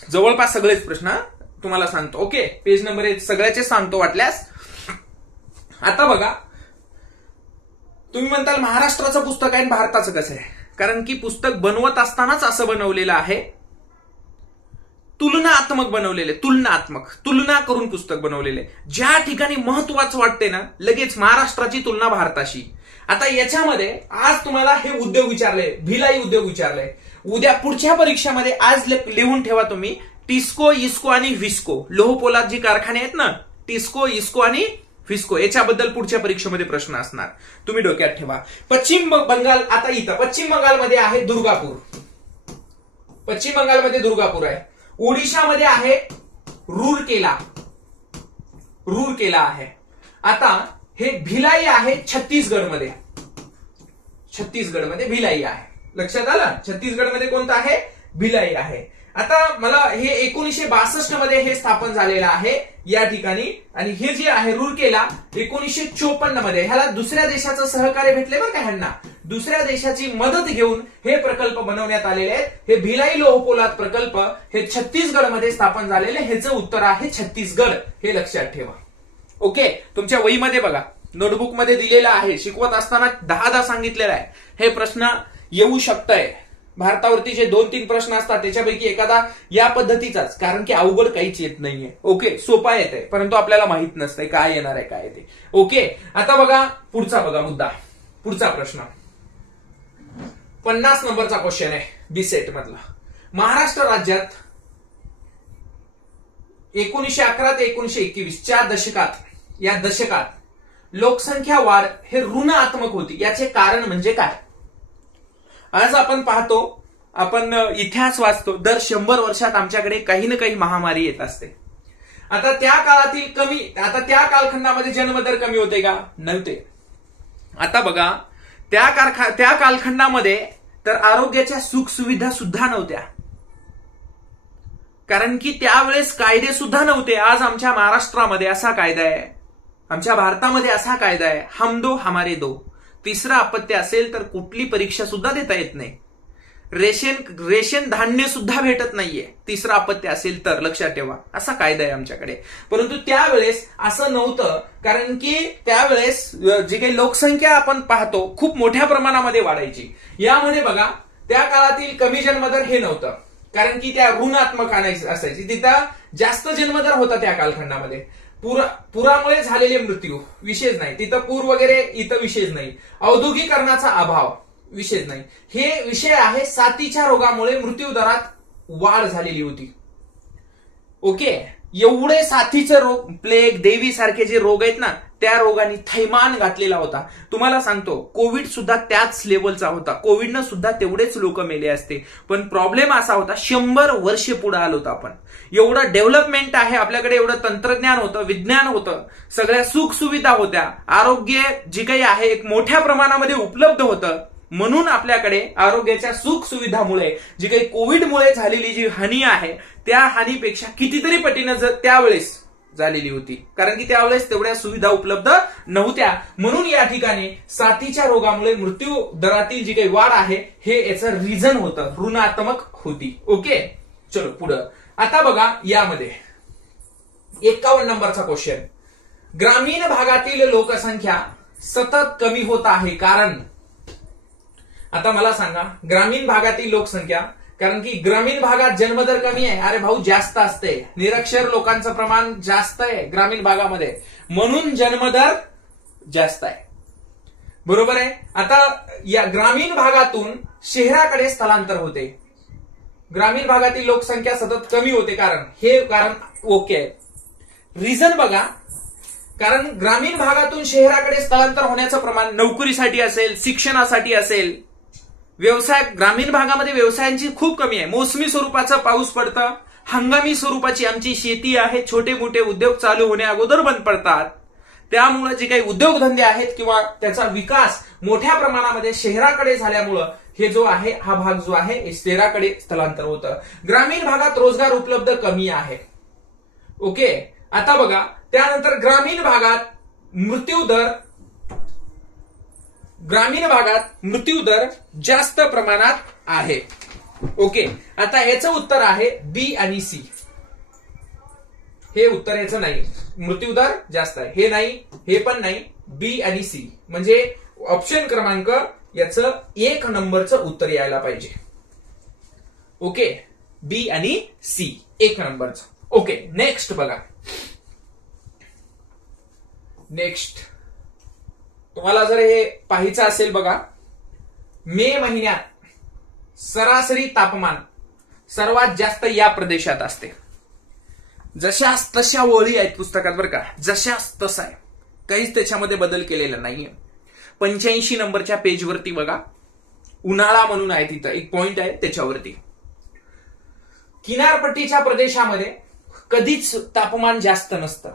जवळपास सगळेच प्रश्न तुम्हाला सांगतो. ओके, पेज नंबर सगळ्याचे सांगतो वाटल्यास. आता बघा, तुम्ही म्हणताल महाराष्ट्राचं पुस्तक आहे आणि भारताचं कसं आहे? कारण की पुस्तक बनवत असतानाच असं बनवलेलं आहे, तुलनात्मक बनवलेले, तुलना करून पुस्तक बनवलेले. ज्या ठिकाणी महत्वाचं वाटते ना लगेच महाराष्ट्राची तुलना भारताशी. आता याच्यामध्ये आज तुम्हाला हे उद्योग विचारले, भिलाई उद्योग विचारले. उद्या पुढच्या परीक्षेमध्ये आज लिहून ठेवा तुम्ही, टिस्को, इस्को आणि व्हिस्को, लोहपोलाद जी कारखाने आहेत ना, टिस्को, इस्को आणि व्हिस्को, याच्याबद्दल पुढच्या परीक्षेमध्ये प्रश्न असणार, तुम्ही डोक्यात ठेवा. पश्चिम बंगाल, आता इथं पश्चिम बंगालमध्ये आहे दुर्गापूर, पश्चिम बंगालमध्ये दुर्गापूर आहे. ओडिशामध्ये आहे रूरकेला आहे. आता हे भिलाई आहे छत्तीसगडमध्ये, भिलाई आहे. लक्षात आलं? छत्तीसगडमध्ये कोणतं आहे? भिलाई आहे. आता मला हे 1962 मध्ये हे स्थापन झालेलं आहे या ठिकाणी. आणि हे जे आहे रूरकेला 1954 मध्ये, ह्याला दुसऱ्या देशाचं सहकार्य भेटले बरं का. ह्यांना दुसऱ्या देशाची मदत घेऊन हे प्रकल्प बनवण्यात आलेले आहेत. हे भिलाई लोहपोलाद प्रकल्प हे छत्तीसगडमध्ये स्थापन झालेले. ह्याचं उत्तर आहे छत्तीसगड, हे लक्षात ठेवा. ओके, तुमच्या वहीमध्ये बघा, नोटबुक मध्ये दिलेला आहे, शिकवत असताना 10 सांगितलेला आहे. हे प्रश्न येऊ शकतंय. भारतावरती जे 2-3 प्रश्न असतात त्याच्यापैकी एखादा या पद्धतीचाच, कारण की अवघड काहीच येत नाहीये. ओके, सोपा येत आहे, परंतु आपल्याला माहित नसतंय काय येणार आहे काय ते. ओके, आता बघा पुढचा बघा मुद्दा, पुढचा प्रश्न 50 नंबरचा क्वेश्चन आहे बीसेट मधला. महाराष्ट्र राज्यात 1911 ते 1921 या दशकात लोकसंख्या वाढ हे ऋणात्मक होती. याचे कारण म्हणजे काय? आज आपण पाहतो, आपण इतिहास वाचतो, दर 100 वर्षात आमच्याकडे काही ना काही महामारी येत असते. आता त्या कालखंडामध्ये जन्मदर कमी होते का? नव्हते. आता बघा, त्या कालखंडामध्ये तर आरोग्याच्या सुख सुविधा सुद्धा नव्हत्या, कारण की त्यावेळेस कायदे सुद्धा नव्हते. आज आमच्या महाराष्ट्रामध्ये असा कायदा आहे, आमच्या भारतामध्ये असा कायदा आहे, हम दो हमारे दो. तिसरं अपत्य असेल तर कुठली परीक्षा सुद्धा देता येत नाही. रेशन धान्य सुद्धा भेटत नाहीये, तिसरं अपत्य असेल तर, लक्षात ठेवा असा कायदा आहे आमच्याकडे. परंतु त्यावेळेस असं नव्हतं, कारण की त्यावेळेस जी काही लोकसंख्या आपण पाहतो खूप मोठ्या प्रमाणामध्ये वाढायची. यामध्ये बघा त्या काळातील कमी जन्मदर हे नव्हतं, कारण की त्या ऋणात्मक असायची, तिथं जास्त जन्मदर होता त्या कालखंडामध्ये. पुरामुळे झालेले मृत्यू विशेष नाही, तिथं पूर वगैरे इथं विशेष नाही, औद्योगिकरणाचा अभाव विशेष नाही. हे विषय आहे साथीच्या रोगामुळे मृत्यू दरात वाढ झालेली होती. ओके, एवढे साथीचे रोग, प्लेग, देवी सारखे जे रोग आहेत ना, त्या रोगांनी थैमान घातलेला होता. तुम्हाला सांगतो कोविड सुद्धा त्याच लेवलचा होता, कोविडनं सुद्धा तेवढेच लोक मेले असते. पण प्रॉब्लेम असा होता 100 वर्ष पुढे आलो होतो आपण. एवढं डेव्हलपमेंट आहे आपल्याकडे, एवढं तंत्रज्ञान होतं, विज्ञान होतं, सगळ्या सुख सुविधा होत्या, आरोग्य जे काही आहे एक मोठ्या प्रमाणामध्ये उपलब्ध होतं. म्हणून आपल्याकडे आरोग्याच्या सुख सुविधामुळे जी काही कोविडमुळे झालेली जी हानी आहे त्या हानीपेक्षा कितीतरी पटीनं त्यावेळेस झालेली होती, कारण की त्यावेळेस तेवढ्या सुविधा उपलब्ध नव्हत्या. म्हणून या ठिकाणी साथीच्या रोगामुळे मृत्यू दरातील जी काही वाढ आहे हे याचं रिझन होतं, ऋणात्मक होती. ओके, चलो पुढं. आता बघा यामध्ये 51 नंबरचा क्वेश्चन, ग्रामीण भागातील लोकसंख्या सतत कमी होत आहे कारण. आता मला सांगा ग्रामीण भागातील लोकसंख्या, कारण की ग्रामीण भागात जन्मदर कमी आहे. अरे भाऊ जास्त असते, निरक्षर लोकांचं प्रमाण जास्त आहे ग्रामीण भागामध्ये, म्हणून जन्मदर जास्त आहे. बरोबर आहे. आता या ग्रामीण भागातून शहराकडे स्थलांतर होते, ग्रामीण भागातील लोकसंख्या सतत कमी होते कारण, हे कारण ओके आहे. रिझन बघा, कारण ग्रामीण भागातून शहराकडे स्थलांतर होण्याचं प्रमाण नोकरीसाठी असेल, शिक्षणासाठी असेल, व्यवसाय, ग्रामीण भागामध्ये व्यवसायांची खूप कमी आहे. मोसमी स्वरूपाचा पाऊस पडतं, हंगामी स्वरूपाची आमची शेती आहे, छोटे मोठे उद्योग चालू होण्या अगोदर बंद पडतात. त्यामुळे जे काही उद्योगधंदे आहेत किंवा त्याचा विकास मोठ्या प्रमाणामध्ये शहराकडे झाल्यामुळं हे जो आहे हा भाग जो आहे शहराकडे स्थलांतर होतं. ग्रामीण भागात रोजगार उपलब्ध कमी आहे. ओके, आता बघा त्यानंतर ग्रामीण भागात मृत्यू दर जास्त प्रमाणात आहे. ओके, आता याचं उत्तर आहे बी आणि सी. हे उत्तर याचं नाही, मृत्यू दर जास्त आहे हे नाही, हे पण नाही, बी आणि सी म्हणजे ऑप्शन क्रमांक याचं 1 नंबरचं उत्तर यायला पाहिजे. ओके, बी आणि सी 1 नंबरचं. ओके, नेक्स्ट बघा. नेक्स्ट तुम्हाला जर हे पाहायचं असेल बघा, मे महिन्यात सरासरी तापमान सर्वात जास्त या प्रदेशात असते. जशाच तशा ओळी आहेत पुस्तकात बरं का, जशाच तसा आहे, काहीच त्याच्यामध्ये बदल केलेला नाहीये. 85 नंबरच्या पेजवरती बघा, उन्हाळा म्हणून आहे, तिथं एक पॉइंट आहे त्याच्यावरती. किनारपट्टीच्या प्रदेशामध्ये कधीच तापमान जास्त नसतं,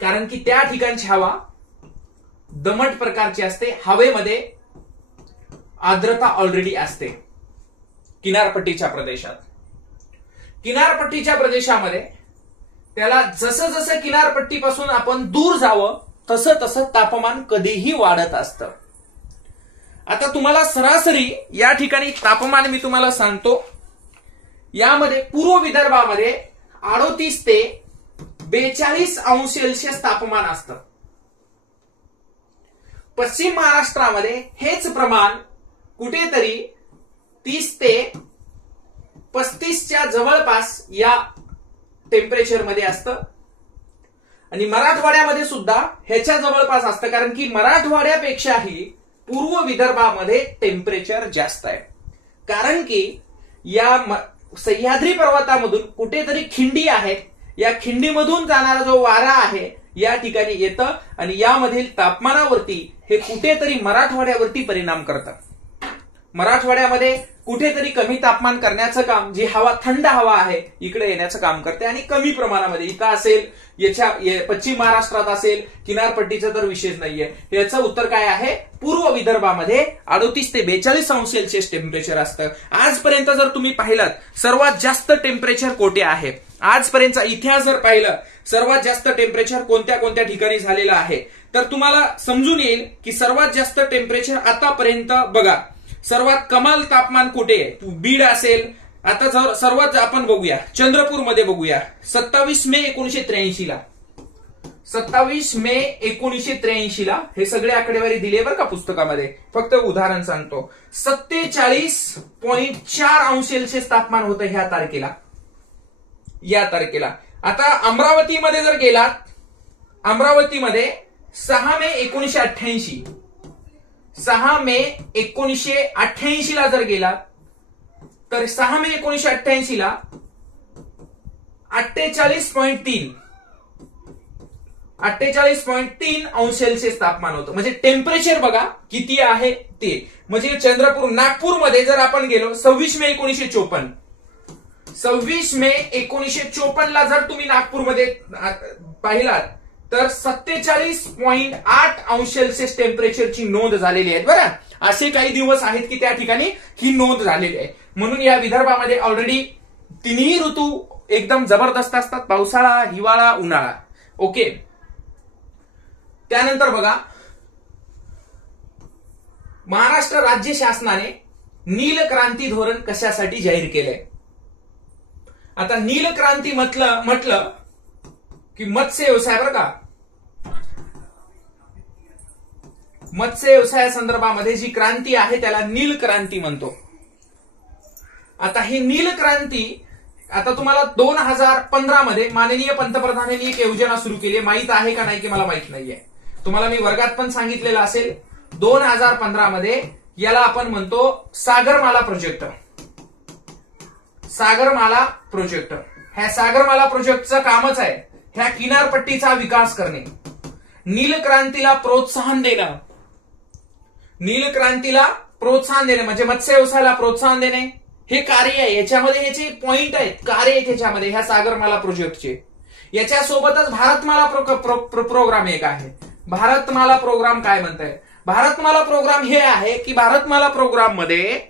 कारण की त्या ठिकाणची हवा दमट प्रकारची असते, हवेमध्ये आर्द्रता ऑलरेडी असते. किनारपट्टीच्या प्रदेशामध्ये त्याला जसं जसं किनारपट्टीपासून आपण दूर जावं तसं तसं तापमान कधीही वाढत असतं. आता तुम्हाला सरासरी या ठिकाणी तापमान मी तुम्हाला सांगतो, यामध्ये पूर्व विदर्भामध्ये 38 ते 42 अंश सेल्सिअस तापमान असतं. पश्चिम महाराष्ट्रामध्ये हेच प्रमाण कुठेतरी 30 ते 35च्या जवळपास या टेम्परेचर मध्ये असतं. आणि मराठवाड्यामध्ये सुद्धा ह्याच्या जवळपास असतं, कारण की मराठवाड्यापेक्षाही पूर्व विदर्भामध्ये टेम्परेचर जास्त आहे. कारण की या सह्याद्री पर्वतामधून कुठेतरी खिंडी आहेत, या खिंडीमधून जाणारा जो वारा आहे या ठिकाणी येतं आणि यामधील तापमानावरती हे कुठेतरी मराठवाड्यावरती परिणाम करतं. मराठवाड्यामध्ये कुठेतरी कमी तापमान करण्याचं काम, जी हवा थंड हवा आहे इकडे येण्याचं काम करते, आणि कमी प्रमाणामध्ये इथं असेल, याच्या पश्चिम महाराष्ट्रात असेल, किनारपट्टीचं तर विशेष नाहीये. याचं उत्तर काय आहे, पूर्व विदर्भामध्ये 38 ते 42 अंश सेल्सिअस टेम्परेचर असतं. आजपर्यंत जर तुम्ही पाहिलात सर्वात जास्त टेम्परेचर कोठे आहे, आजपर्यंत इतिहास जर पाहिलं सर्वात जास्त टेम्परेचर कोणत्या कोणत्या ठिकाणी झालेलं आहे, तर तुम्हाला समजून येईल की सर्वात जास्त टेम्परेचर आतापर्यंत बघा सर्वात कमाल तापमान कुठे आहे? बीड असेल. आता जर सर्वात आपण बघूया चंद्रपूरमध्ये बघूया 27 मे 1983 ला. 27 मे 1983 ला हे सगळे आकडेवारी दिली आहे बरं का पुस्तकामध्ये. फक्त उदाहरण सांगतो. 47.4 अंश सेल्सिअस तापमान होतं ह्या तारखेला. या तारखेला. आता अमरावतीमध्ये जर गेलात, अमरावतीमध्ये 6 मे 1988, 6 मे 1988 ला जर गेलात तर 6 मे 1988 ला 48.3 अंश सेल्सिअस तापमान होतं. म्हणजे टेम्परेचर बघा किती आहे ते. म्हणजे चंद्रपूर, नागपूरमध्ये जर आपण गेलो 26 मे 1954, 26 मे 1954 ला जर तुम्ही नागपूरमध्ये पाहिलात तर 47.8 अंश सेल्सिअस टेम्परेचरची नोंद झालेली आहे बरं. असे काही दिवस आहेत की त्या ठिकाणी ही नोंद झालेली आहे. म्हणून या विदर्भामध्ये ऑलरेडी तिन्ही ऋतू एकदम जबरदस्त असतात. पावसाळा, हिवाळा, उन्हाळा. ओके. त्यानंतर बघा महाराष्ट्र राज्य शासनाने नील क्रांती धोरण कशासाठी जाहीर केलंय? आता नील क्रांती म्हटलं की मत्स्य व्यवसाय बरं का. मत्स्य व्यवसाया संदर्भामध्ये जी क्रांती आहे त्याला नील क्रांती म्हणतो. आता ही नील क्रांती आता तुम्हाला 2015 मध्ये माननीय पंतप्रधानांनी एक योजना सुरू केली आहे. माहित आहे का नाही की मला माहित नाहीये. तुम्हाला मी वर्गात पण सांगितलेलं असेल. 2015 मध्ये याला आपण म्हणतो सागरमाला प्रोजेक्ट. सागरमाला प्रोजेक्ट. ह्या सागरमाला प्रोजेक्टचं कामच आहे ह्या किनारपट्टीचा विकास करणे, नील क्रांतीला प्रोत्साहन देणं. नील क्रांतीला प्रोत्साहन देणे म्हणजे मत्स्य व्यवसायाला प्रोत्साहन देणे हे कार्य आहे. याच्यामध्ये याचे पॉइंट आहेत, कार्य आहेत याच्यामध्ये ह्या सागरमाला प्रोजेक्टचे. याच्यासोबतच भारतमाला प्रोग्राम एक आहे. भारतमाला प्रोग्राम काय म्हणताय? भारतमाला प्रोग्राम हे आहे की भारतमाला प्रोग्राम मध्ये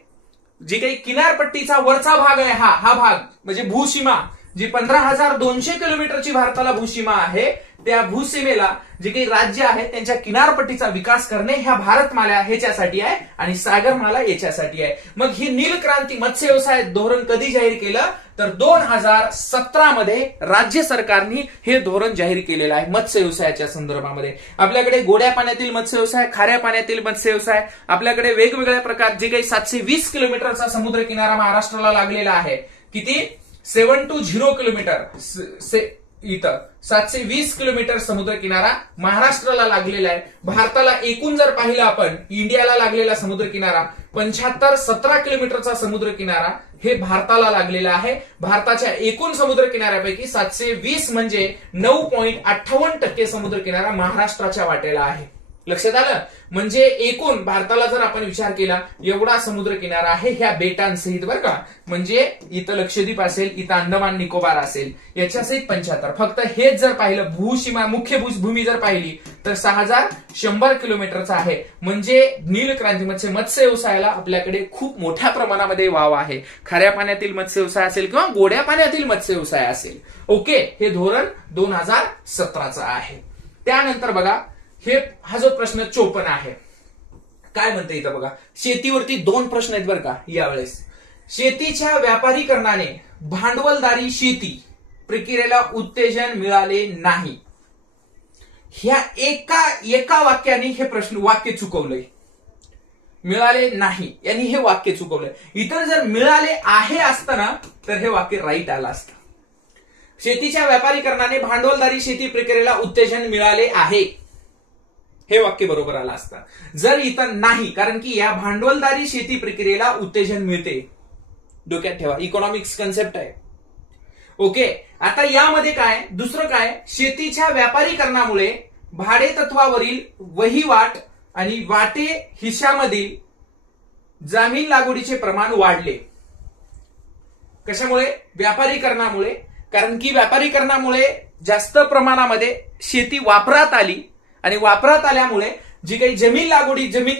जी काही किनारपट्टीचा वरचा भाग आहे हा भाग म्हणजे भूसीमा जी 15,200 किलोमीटरची भारताला भूसीमा आहे त्या भूसीमेला जे काही राज्य आहेत त्यांच्या किनारपट्टीचा विकास करणे ह्या भारतमाला ह्याच्यासाठी आहे आणि सागरमाला याच्यासाठी आहे. मग ही नील क्रांती मत्स्य व्यवसाय धोरण कधी जाहीर केलं तर 2017 मध्ये राज्य सरकारने हे धोरण जाहीर केलेलं आहे मत्स्य व्यवसायाच्या संदर्भामध्ये. आपल्याकडे गोड्या पाण्यातील मत्स्य व्यवसाय, खाऱ्या पाण्यातील मत्स्य व्यवसाय, आपल्याकडे वेगवेगळ्या प्रकार जे काही 720 किलोमीटरचा समुद्र किनारा महाराष्ट्राला लागलेला आहे. किती? 720 किलोमीटर. इथं 720 किलोमीटर समुद्र किनारा महाराष्ट्राला लागलेला आहे. भारताला एकूण जर पाहिलं आपण इंडियाला लागलेला समुद्र किनारा 75-17 किलोमीटरचा समुद्र किनारा हे भारताला लागलेला आहे. भारताच्या एकूण समुद्र किनाऱ्यापैकी 720 म्हणजे 9.58% समुद्र किनारा महाराष्ट्राच्या वाट्याला आहे. लक्षात आलं? म्हणजे एकूण भारताला जर आपण विचार केला एवढा समुद्र किनारा आहे ह्या बेटांसहित बरं का. म्हणजे इथं लक्षद्वीप असेल, इथं अंदमान निकोबार असेल, याच्यासहित 75. फक्त हेच जर पाहिलं भूसीमा मुख्य भूमी जर पाहिली तर 6,100 किलोमीटरचा आहे. म्हणजे नील क्रांती म्हणजे मत्स्य व्यवसायाला आपल्याकडे खूप मोठ्या प्रमाणामध्ये वाव आहे. खाऱ्या पाण्यातील मत्स्य व्यवसाय असेल किंवा गोड्या पाण्यातील मत्स्य व्यवसाय असेल. ओके. हे धोरण 2017चं आहे. त्यानंतर बघा हा जो प्रश्न 54 आहे काय म्हणते इथं बघा. शेतीवरती 2 प्रश्न आहेत बरं का यावेळेस. शेतीच्या व्यापारीकरणाने भांडवलदारी शेती प्रक्रियेला उत्तेजन मिळाले नाही. ह्या एका वाक्याने हे वाक्य चुकवलंय. मिळाले नाही यांनी हे वाक्य चुकवलंय. इतर जर मिळाले आहे असताना तर हे वाक्य राईट आलं असतं. शेतीच्या व्यापारीकरणाने भांडवलदारी शेती प्रक्रियेला उत्तेजन मिळाले आहे हे वाक्य बरोबर आलं असतं. जर इथं नाही कारण की या भांडवलदारी शेती प्रक्रियेला उत्तेजन मिळते. डोक्यात ठेवा इकॉनॉमिक्स कन्सेप्ट आहे. ओके. आता यामध्ये काय दुसरं काय शेतीच्या व्यापारीकरणामुळे भाडे तत्वावरील वहिवाट आणि वाटे हिश्शामधील जमीन लागवडीचे प्रमाण वाढले. कशामुळे? व्यापारीकरणामुळे. कारण की व्यापारीकरणामुळे जास्त प्रमाणामध्ये शेती वापरात आली आणि वापरात आल्यामुळे जी काही जमीन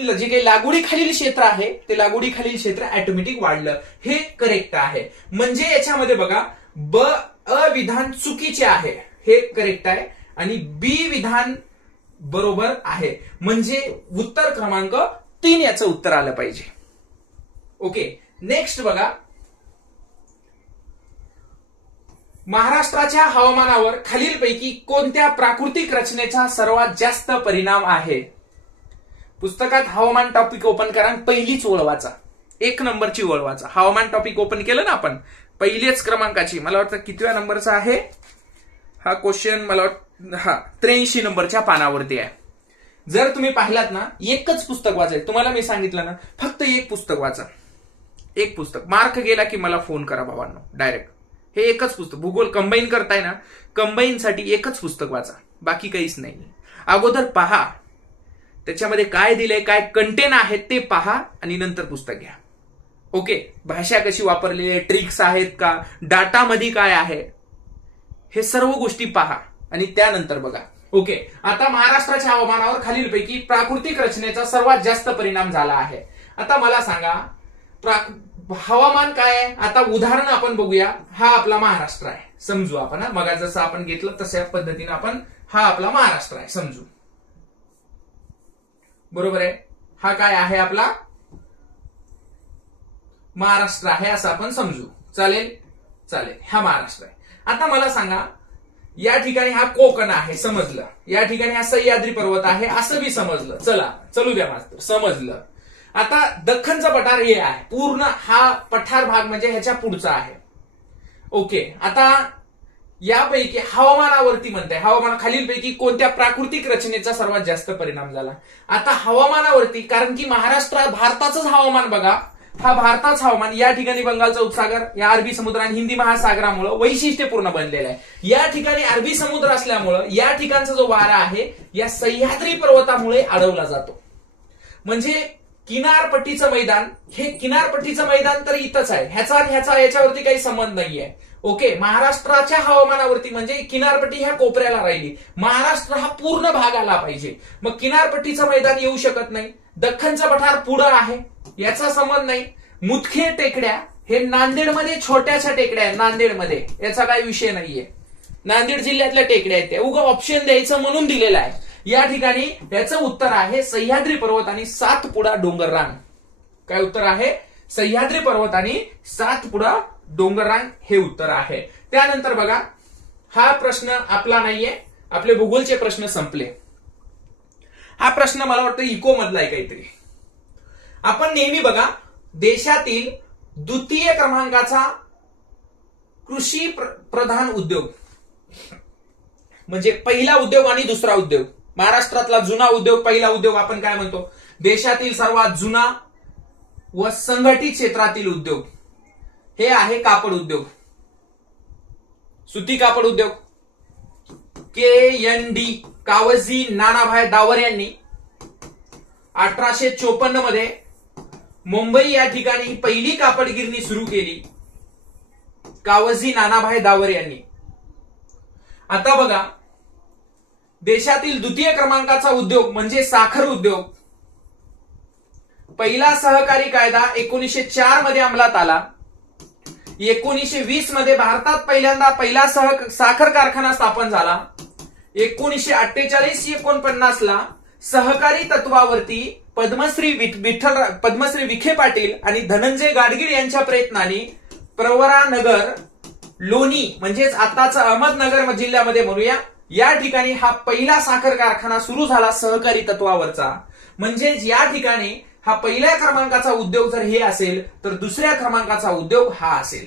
जी काही लागवडीखालील क्षेत्र आहे ते लागवडीखालील क्षेत्र ऑटोमॅटिक वाढलं. हे करेक्ट आहे. म्हणजे याच्यामध्ये बघा अ विधान चुकीचे आहे हे करेक्ट आहे आणि बी विधान बरोबर आहे. म्हणजे उत्तर क्रमांक 3 याचं उत्तर आलं पाहिजे. ओके, नेक्स्ट बघा, महाराष्ट्राच्या हवामानावर खालीलपैकी कोणत्या प्राकृतिक रचनेचा सर्वात जास्त परिणाम आहे? पुस्तकात हवामान टॉपिक ओपन करा, पहिलीच ओळ वाचा, 1 नंबरची ओळ वाचा. हवामान टॉपिक ओपन केलं ना आपण, पहिल्याच क्रमांकाची, मला वाटतं कितव्या नंबरचा आहे हा क्वेश्चन, मला वाटतं 83 नंबरच्या पानावरती आहे. जर तुम्ही पाहिलात ना, एकच पुस्तक वाचायचं तुम्हाला, मी सांगितलं ना, फक्त एक पुस्तक वाचा, एक पुस्तक. मार्क गेला की मला फोन करा भावांनो, डायरेक्ट. हे एकच पुस्तक, भूगोल कंबाईन करताय ना, कंबाईन साठी एकच पुस्तक वाचा, बाकी काहीच नाही. अगोदर पहा त्याच्यामध्ये काय दिलंय, काय कंटेन आहेत ते पहा, आणि नंतर पुस्तक घ्या. ओके, भाषा कशी वापरलेली आहे, ट्रिक्स आहेत का, डाटामध्ये काय आहे, हे सर्व गोष्टी पहा आणि त्यानंतर बघा. ओके, आता महाराष्ट्राच्या हवामानावर खालीलपैकी प्राकृतिक रचनेचा सर्वात जास्त परिणाम झाला आहे. आता मला सांगा हवामान काय आहे. आता उदाहरण आपण बघूया. हा आपला महाराष्ट्र आहे समजू आपण, मग जसं आपण घेतलं तशा पद्धतीने आपण, हा आपला महाराष्ट्र आहे समजू, बरोबर आहे. हा काय आहे, आपला महाराष्ट्र आहे असं आपण समजू, चालेल चालेल, हा महाराष्ट्र आहे. आता मला सांगा, या ठिकाणी हा कोकण आहे समजलं, या ठिकाणी हा सह्याद्री पर्वत आहे असं बी समजलं, चला चलू द्या मास्तर, समजलं. आता दख्खनचा पठार हे आहे पूर्ण, हा पठार भाग म्हणजे ह्याच्या पुढचा आहे. ओके, आता यापैकी हवामानावरती म्हणते, हवामान खालीलपैकी कोणत्या प्राकृतिक रचनेचा सर्वात जास्त परिणाम झाला. आता हवामानावरती, कारण की महाराष्ट्र भारताचंच हवामान बघा, हा भारताच हवामान या ठिकाणी बंगालचा उपसागर, या अरबी समुद्र आणि हिंदी महासागरामुळे वैशिष्ट्यपूर्ण बनलेला आहे. या ठिकाणी अरबी समुद्र असल्यामुळं या ठिकाणचा जो वारा आहे या सह्याद्री पर्वतामुळे अडवला जातो. म्हणजे किनारपट्टीचं मैदान, हे किनारपट्टीचं मैदान तर इथंच आहे, ह्याचा आणि ह्याचा याच्यावरती काही संबंध नाहीये. ओके, महाराष्ट्राच्या हवामानावरती म्हणजे किनारपट्टी ह्या कोपऱ्याला राहिली, महाराष्ट्र हा पूर्ण भाग आला पाहिजे, मग किनारपट्टीचं मैदान येऊ शकत नाही. दख्खनचा पठार पुढं आहे, याचा संबंध नाही. मुदखेड टेकड्या हे नांदेडमध्ये छोट्याशा टेकड्या आहेत, नांदेडमध्ये, याचा काही विषय नाहीये, नांदेड जिल्ह्यातल्या टेकड्या आहेत त्या, उगा ऑप्शन द्यायचं म्हणून दिलेलं आहे. या ठिकाणी याचं उत्तर आहे सह्याद्री पर्वत आणि सातपुडा डोंगररांग. काय उत्तर आहे, सह्याद्री पर्वत आणि सातपुडा डोंगररांग हे उत्तर आहे. त्यानंतर बघा, हा प्रश्न आपला नाहीये, आपले भूगोलचे प्रश्न संपले. हा प्रश्न मला वाटतं इको मधला आहे काहीतरी. आपण नेहमी बघा, देशातील द्वितीय क्रमांकाचा कृषी प्रधान उद्योग म्हणजे पहिला उद्योग आणि दुसरा उद्योग, महाराष्ट्रातला जुना उद्योग, पहिला उद्योग आपण काय म्हणतो, देशातील सर्वात जुना व संघटित क्षेत्रातील उद्योग हे आहे कापड उद्योग, सुती कापड उद्योग. KND कावजी नानाभाई दावर यांनी 1854 मध्ये मुंबई या ठिकाणी पहिली कापड गिरणी सुरू केली, कावजी नानाभाई दावर यांनी. आता बघा, देशातील द्वितीय क्रमांकाचा उद्योग म्हणजे साखर उद्योग. पहिला सहकारी कायदा 1904 मध्ये अंमलात आला. 1920 मध्ये भारतात पहिल्यांदा पहिला साखर कारखाना स्थापन झाला. 1948-49 ला सहकारी तत्वावरती पद्मश्री विखे पाटील आणि धनंजय गाडगीळ यांच्या प्रयत्नाने प्रवरानगर, लोणी म्हणजेच आताचा अहमदनगर जिल्ह्यामध्ये म्हणूया, या ठिकाणी हा पहिला साखर कारखाना सुरू झाला सहकारी तत्वावरचा. म्हणजेच या ठिकाणी हा पहिल्या क्रमांकाचा उद्योग जर हे असेल तर दुसऱ्या क्रमांकाचा उद्योग हा असेल,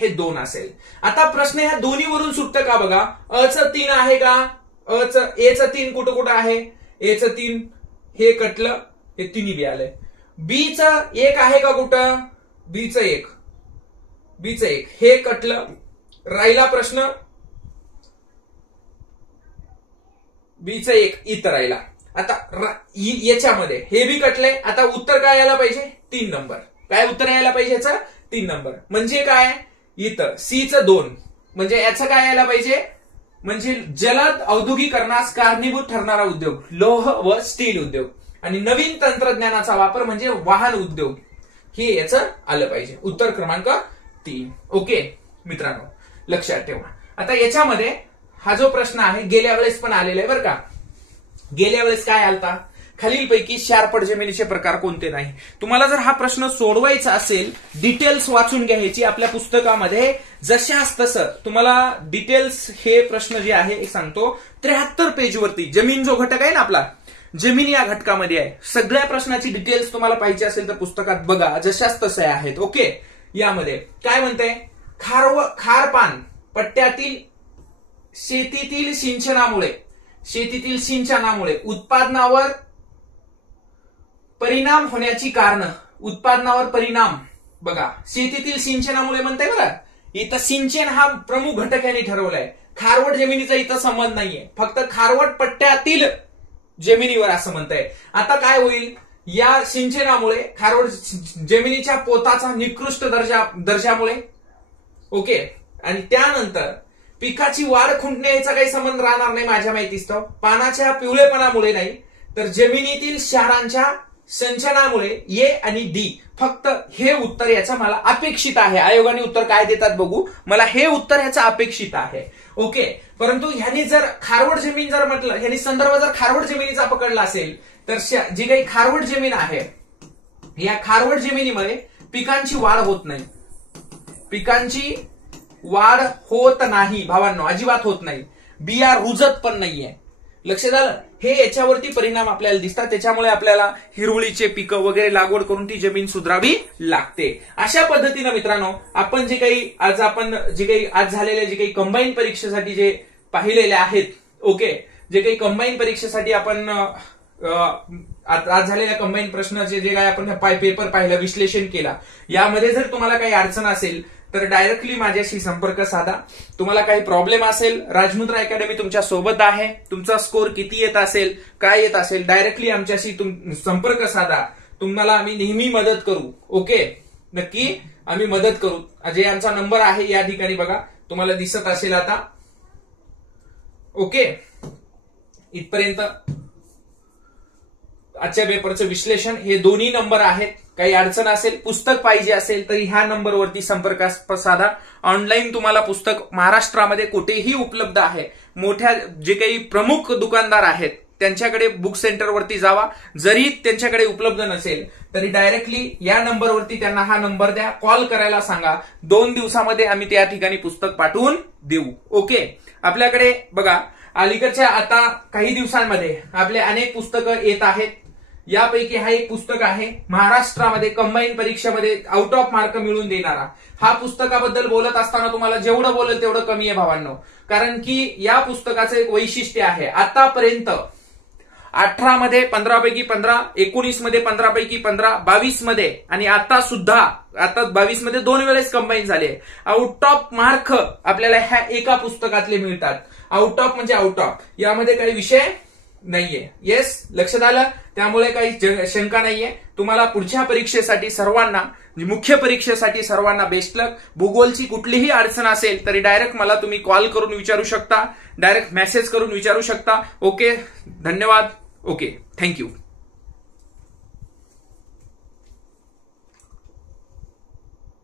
हे 2 असेल. आता प्रश्न ह्या दोन्ही वरून सुटतं का बघा. अचं 3 आहे का, एचं 3 कुठं कुठं आहे, एचं 3 हे कटलं, हे तिन्ही बी आलंय. बीचं 1 आहे का कुठं, बीचं 1 हे कटलं, राहिला प्रश्न बीचं 1 इथं राहिला. आता याच्यामध्ये हे बी कटले. आता उत्तर काय यायला पाहिजे, 3 नंबर. काय उत्तर यायला पाहिजे याचं, 3 नंबर. म्हणजे काय, इथं सीचं 2 म्हणजे याचं काय यायला पाहिजे, म्हणजे जलद औद्योगिकरणास कारणीभूत ठरणारा उद्योग, लोह व स्टील उद्योग. आणि नवीन तंत्रज्ञानाचा वापर म्हणजे वाहन उद्योग, हे याचं आलं पाहिजे. उत्तर क्रमांक 3. ओके मित्रांनो, लक्षात ठेवा. आता याच्यामध्ये हा जो प्रश्न आहे गेल्या वेळेस पण आलेला आहे बरं का. गेल्या वेळेस काय आलता, खालीलपैकी शारपट जमिनीचे प्रकार कोणते नाही. तुम्हाला जर हा प्रश्न सोडवायचा असेल, डिटेल्स वाचून घ्यायची आपल्या पुस्तकामध्ये जशास तसं तुम्हाला डिटेल्स हे प्रश्न जे आहे एक सांगतो 73 पेजवरती जमीन जो घटक आहे ना आपला जमीन या घटकामध्ये आहे. सगळ्या प्रश्नाची डिटेल्स तुम्हाला पाहिजे असेल तर पुस्तकात बघा, जशास तसे आहेत. ओके, यामध्ये काय म्हणतंय, खारपान पट्ट्यातील शेतीतील सिंचनामुळे उत्पादनावर परिणाम होण्याची कारण. उत्पादनावर परिणाम बघा, शेतीतील सिंचनामुळे म्हणताय बघा, इथं सिंचन हा प्रमुख घटक यांनी ठरवलाय. खारवट जमिनीचा इथं संबंध नाहीये, फक्त खारवट पट्ट्यातील जमिनीवर असं म्हणताय. आता काय होईल, या सिंचनामुळे खारवट जमिनीच्या पोताचा निकृष्ट दर्जामुळे. ओके, आणि त्यानंतर पिकाची वाढ खुंटणे याचा काही संबंध राहणार नाही माझ्या माहितीस्तव. पानाच्या पिवळेपणामुळे नाही, तर जमिनीतील क्षारांच्या संचनामुळे. ए आणि डी. फक्त हे उत्तर याचं मला अपेक्षित आहे. आयोगाने उत्तर काय देतात बघू, मला हे उत्तर याचं अपेक्षित आहे. ओके, परंतु ह्यांनी जर खारवट जमीन जर म्हटलं, ह्यांनी संदर्भ जर खारवट जमिनीचा पकडला असेल तर जी काही खारवट जमीन आहे या खारवट जमिनीमध्ये पिकांची वाढ होत नाही. पिकांची वाढ होत नाही भावांनो, अजिबात होत नाही. बिया रुजत पण नाहीये. लक्षात आलं, हे याच्यावरती परिणाम आपल्याला दिसतात. त्याच्यामुळे आपल्याला हिरवळीचे पिकं वगैरे लागवड करून ती जमीन सुधारावी लागते. अशा पद्धतीनं मित्रांनो आपण जे काही आज झालेल्या जे काही कंबाईन परीक्षेसाठी जे पाहिलेले आहेत, ओके, जे काही कंबाईन परीक्षेसाठी आपण आज झालेल्या कंबाईन प्रश्नाचे जे काही आपण पेपर पाहिलं, विश्लेषण केला, यामध्ये जर तुम्हाला काही अडचण असेल तर डायरेक्टली माझ्याशी संपर्क साधा. तुम्हाला काही प्रॉब्लेम असेल, राजमुद्रा अकॅडमी तुमच्या सोबत आहे. तुमचा स्कोर किती येत असेल, काय येत असेल, डायरेक्टली आमच्याशी संपर्क साधा. तुम्हाला आम्ही नेहमी मदत करू. ओके, नक्की आम्ही मदत करू. जे आमचा नंबर आहे या ठिकाणी बघा, तुम्हाला दिसत असेल आता. ओके, इथपर्यंत आजच्या पेपरचं विश्लेषण हे दोन्ही नंबर आहेत. काही अडचण असेल, पुस्तक पाहिजे असेल तर ह्या नंबरवरती संपर्क साधा. ऑनलाईन तुम्हाला पुस्तक महाराष्ट्रामध्ये कुठेही उपलब्ध आहे. मोठ्या जे काही प्रमुख दुकानदार आहेत त्यांच्याकडे बुक सेंटरवरती जावा. जरी त्यांच्याकडे उपलब्ध नसेल तरी डायरेक्टली या नंबरवरती त्यांना हा नंबर द्या, कॉल करायला सांगा. 2 दिवसामध्ये आम्ही त्या ठिकाणी पुस्तक पाठवून देऊ. ओके, आपल्याकडे बघा अलीकडच्या आता काही दिवसांमध्ये आपले अनेक पुस्तकं येत आहेत. यापैकी हा एक पुस्तक आहे महाराष्ट्रामध्ये कंबाईन परीक्षेमध्ये आउट ऑफ मार्क मिळवून देणारा. हा पुस्तकाबद्दल बोलत असताना तुम्हाला जेवढं बोलेल तेवढं कमी आहे भावांनो, कारण की या पुस्तकाचं एक वैशिष्ट्य आहे. आतापर्यंत 18 मध्ये 15 पैकी 15, 19 मध्ये 15 पैकी 15, 22 मध्ये आणि आता 22 मध्ये 2 वेळेस कंबाईन झाले. आउट ऑफ मार्क आपल्याला ह्या एका पुस्तकातले मिळतात. आउट ऑफ म्हणजे आउट ऑफ, यामध्ये काही विषय नाहीये. येस, लक्षात आलं. त्यामुळे काही शंका नाहीये. तुम्हाला पुढच्या परीक्षेसाठी सर्वांना, मुख्य परीक्षेसाठी सर्वांना बेस्ट लक. भूगोलची कुठलीही अडचण असेल तरी डायरेक्ट मला तुम्ही कॉल करून विचारू शकता, डायरेक्ट मेसेज करून विचारू शकता. ओके, धन्यवाद. Okay, thank you.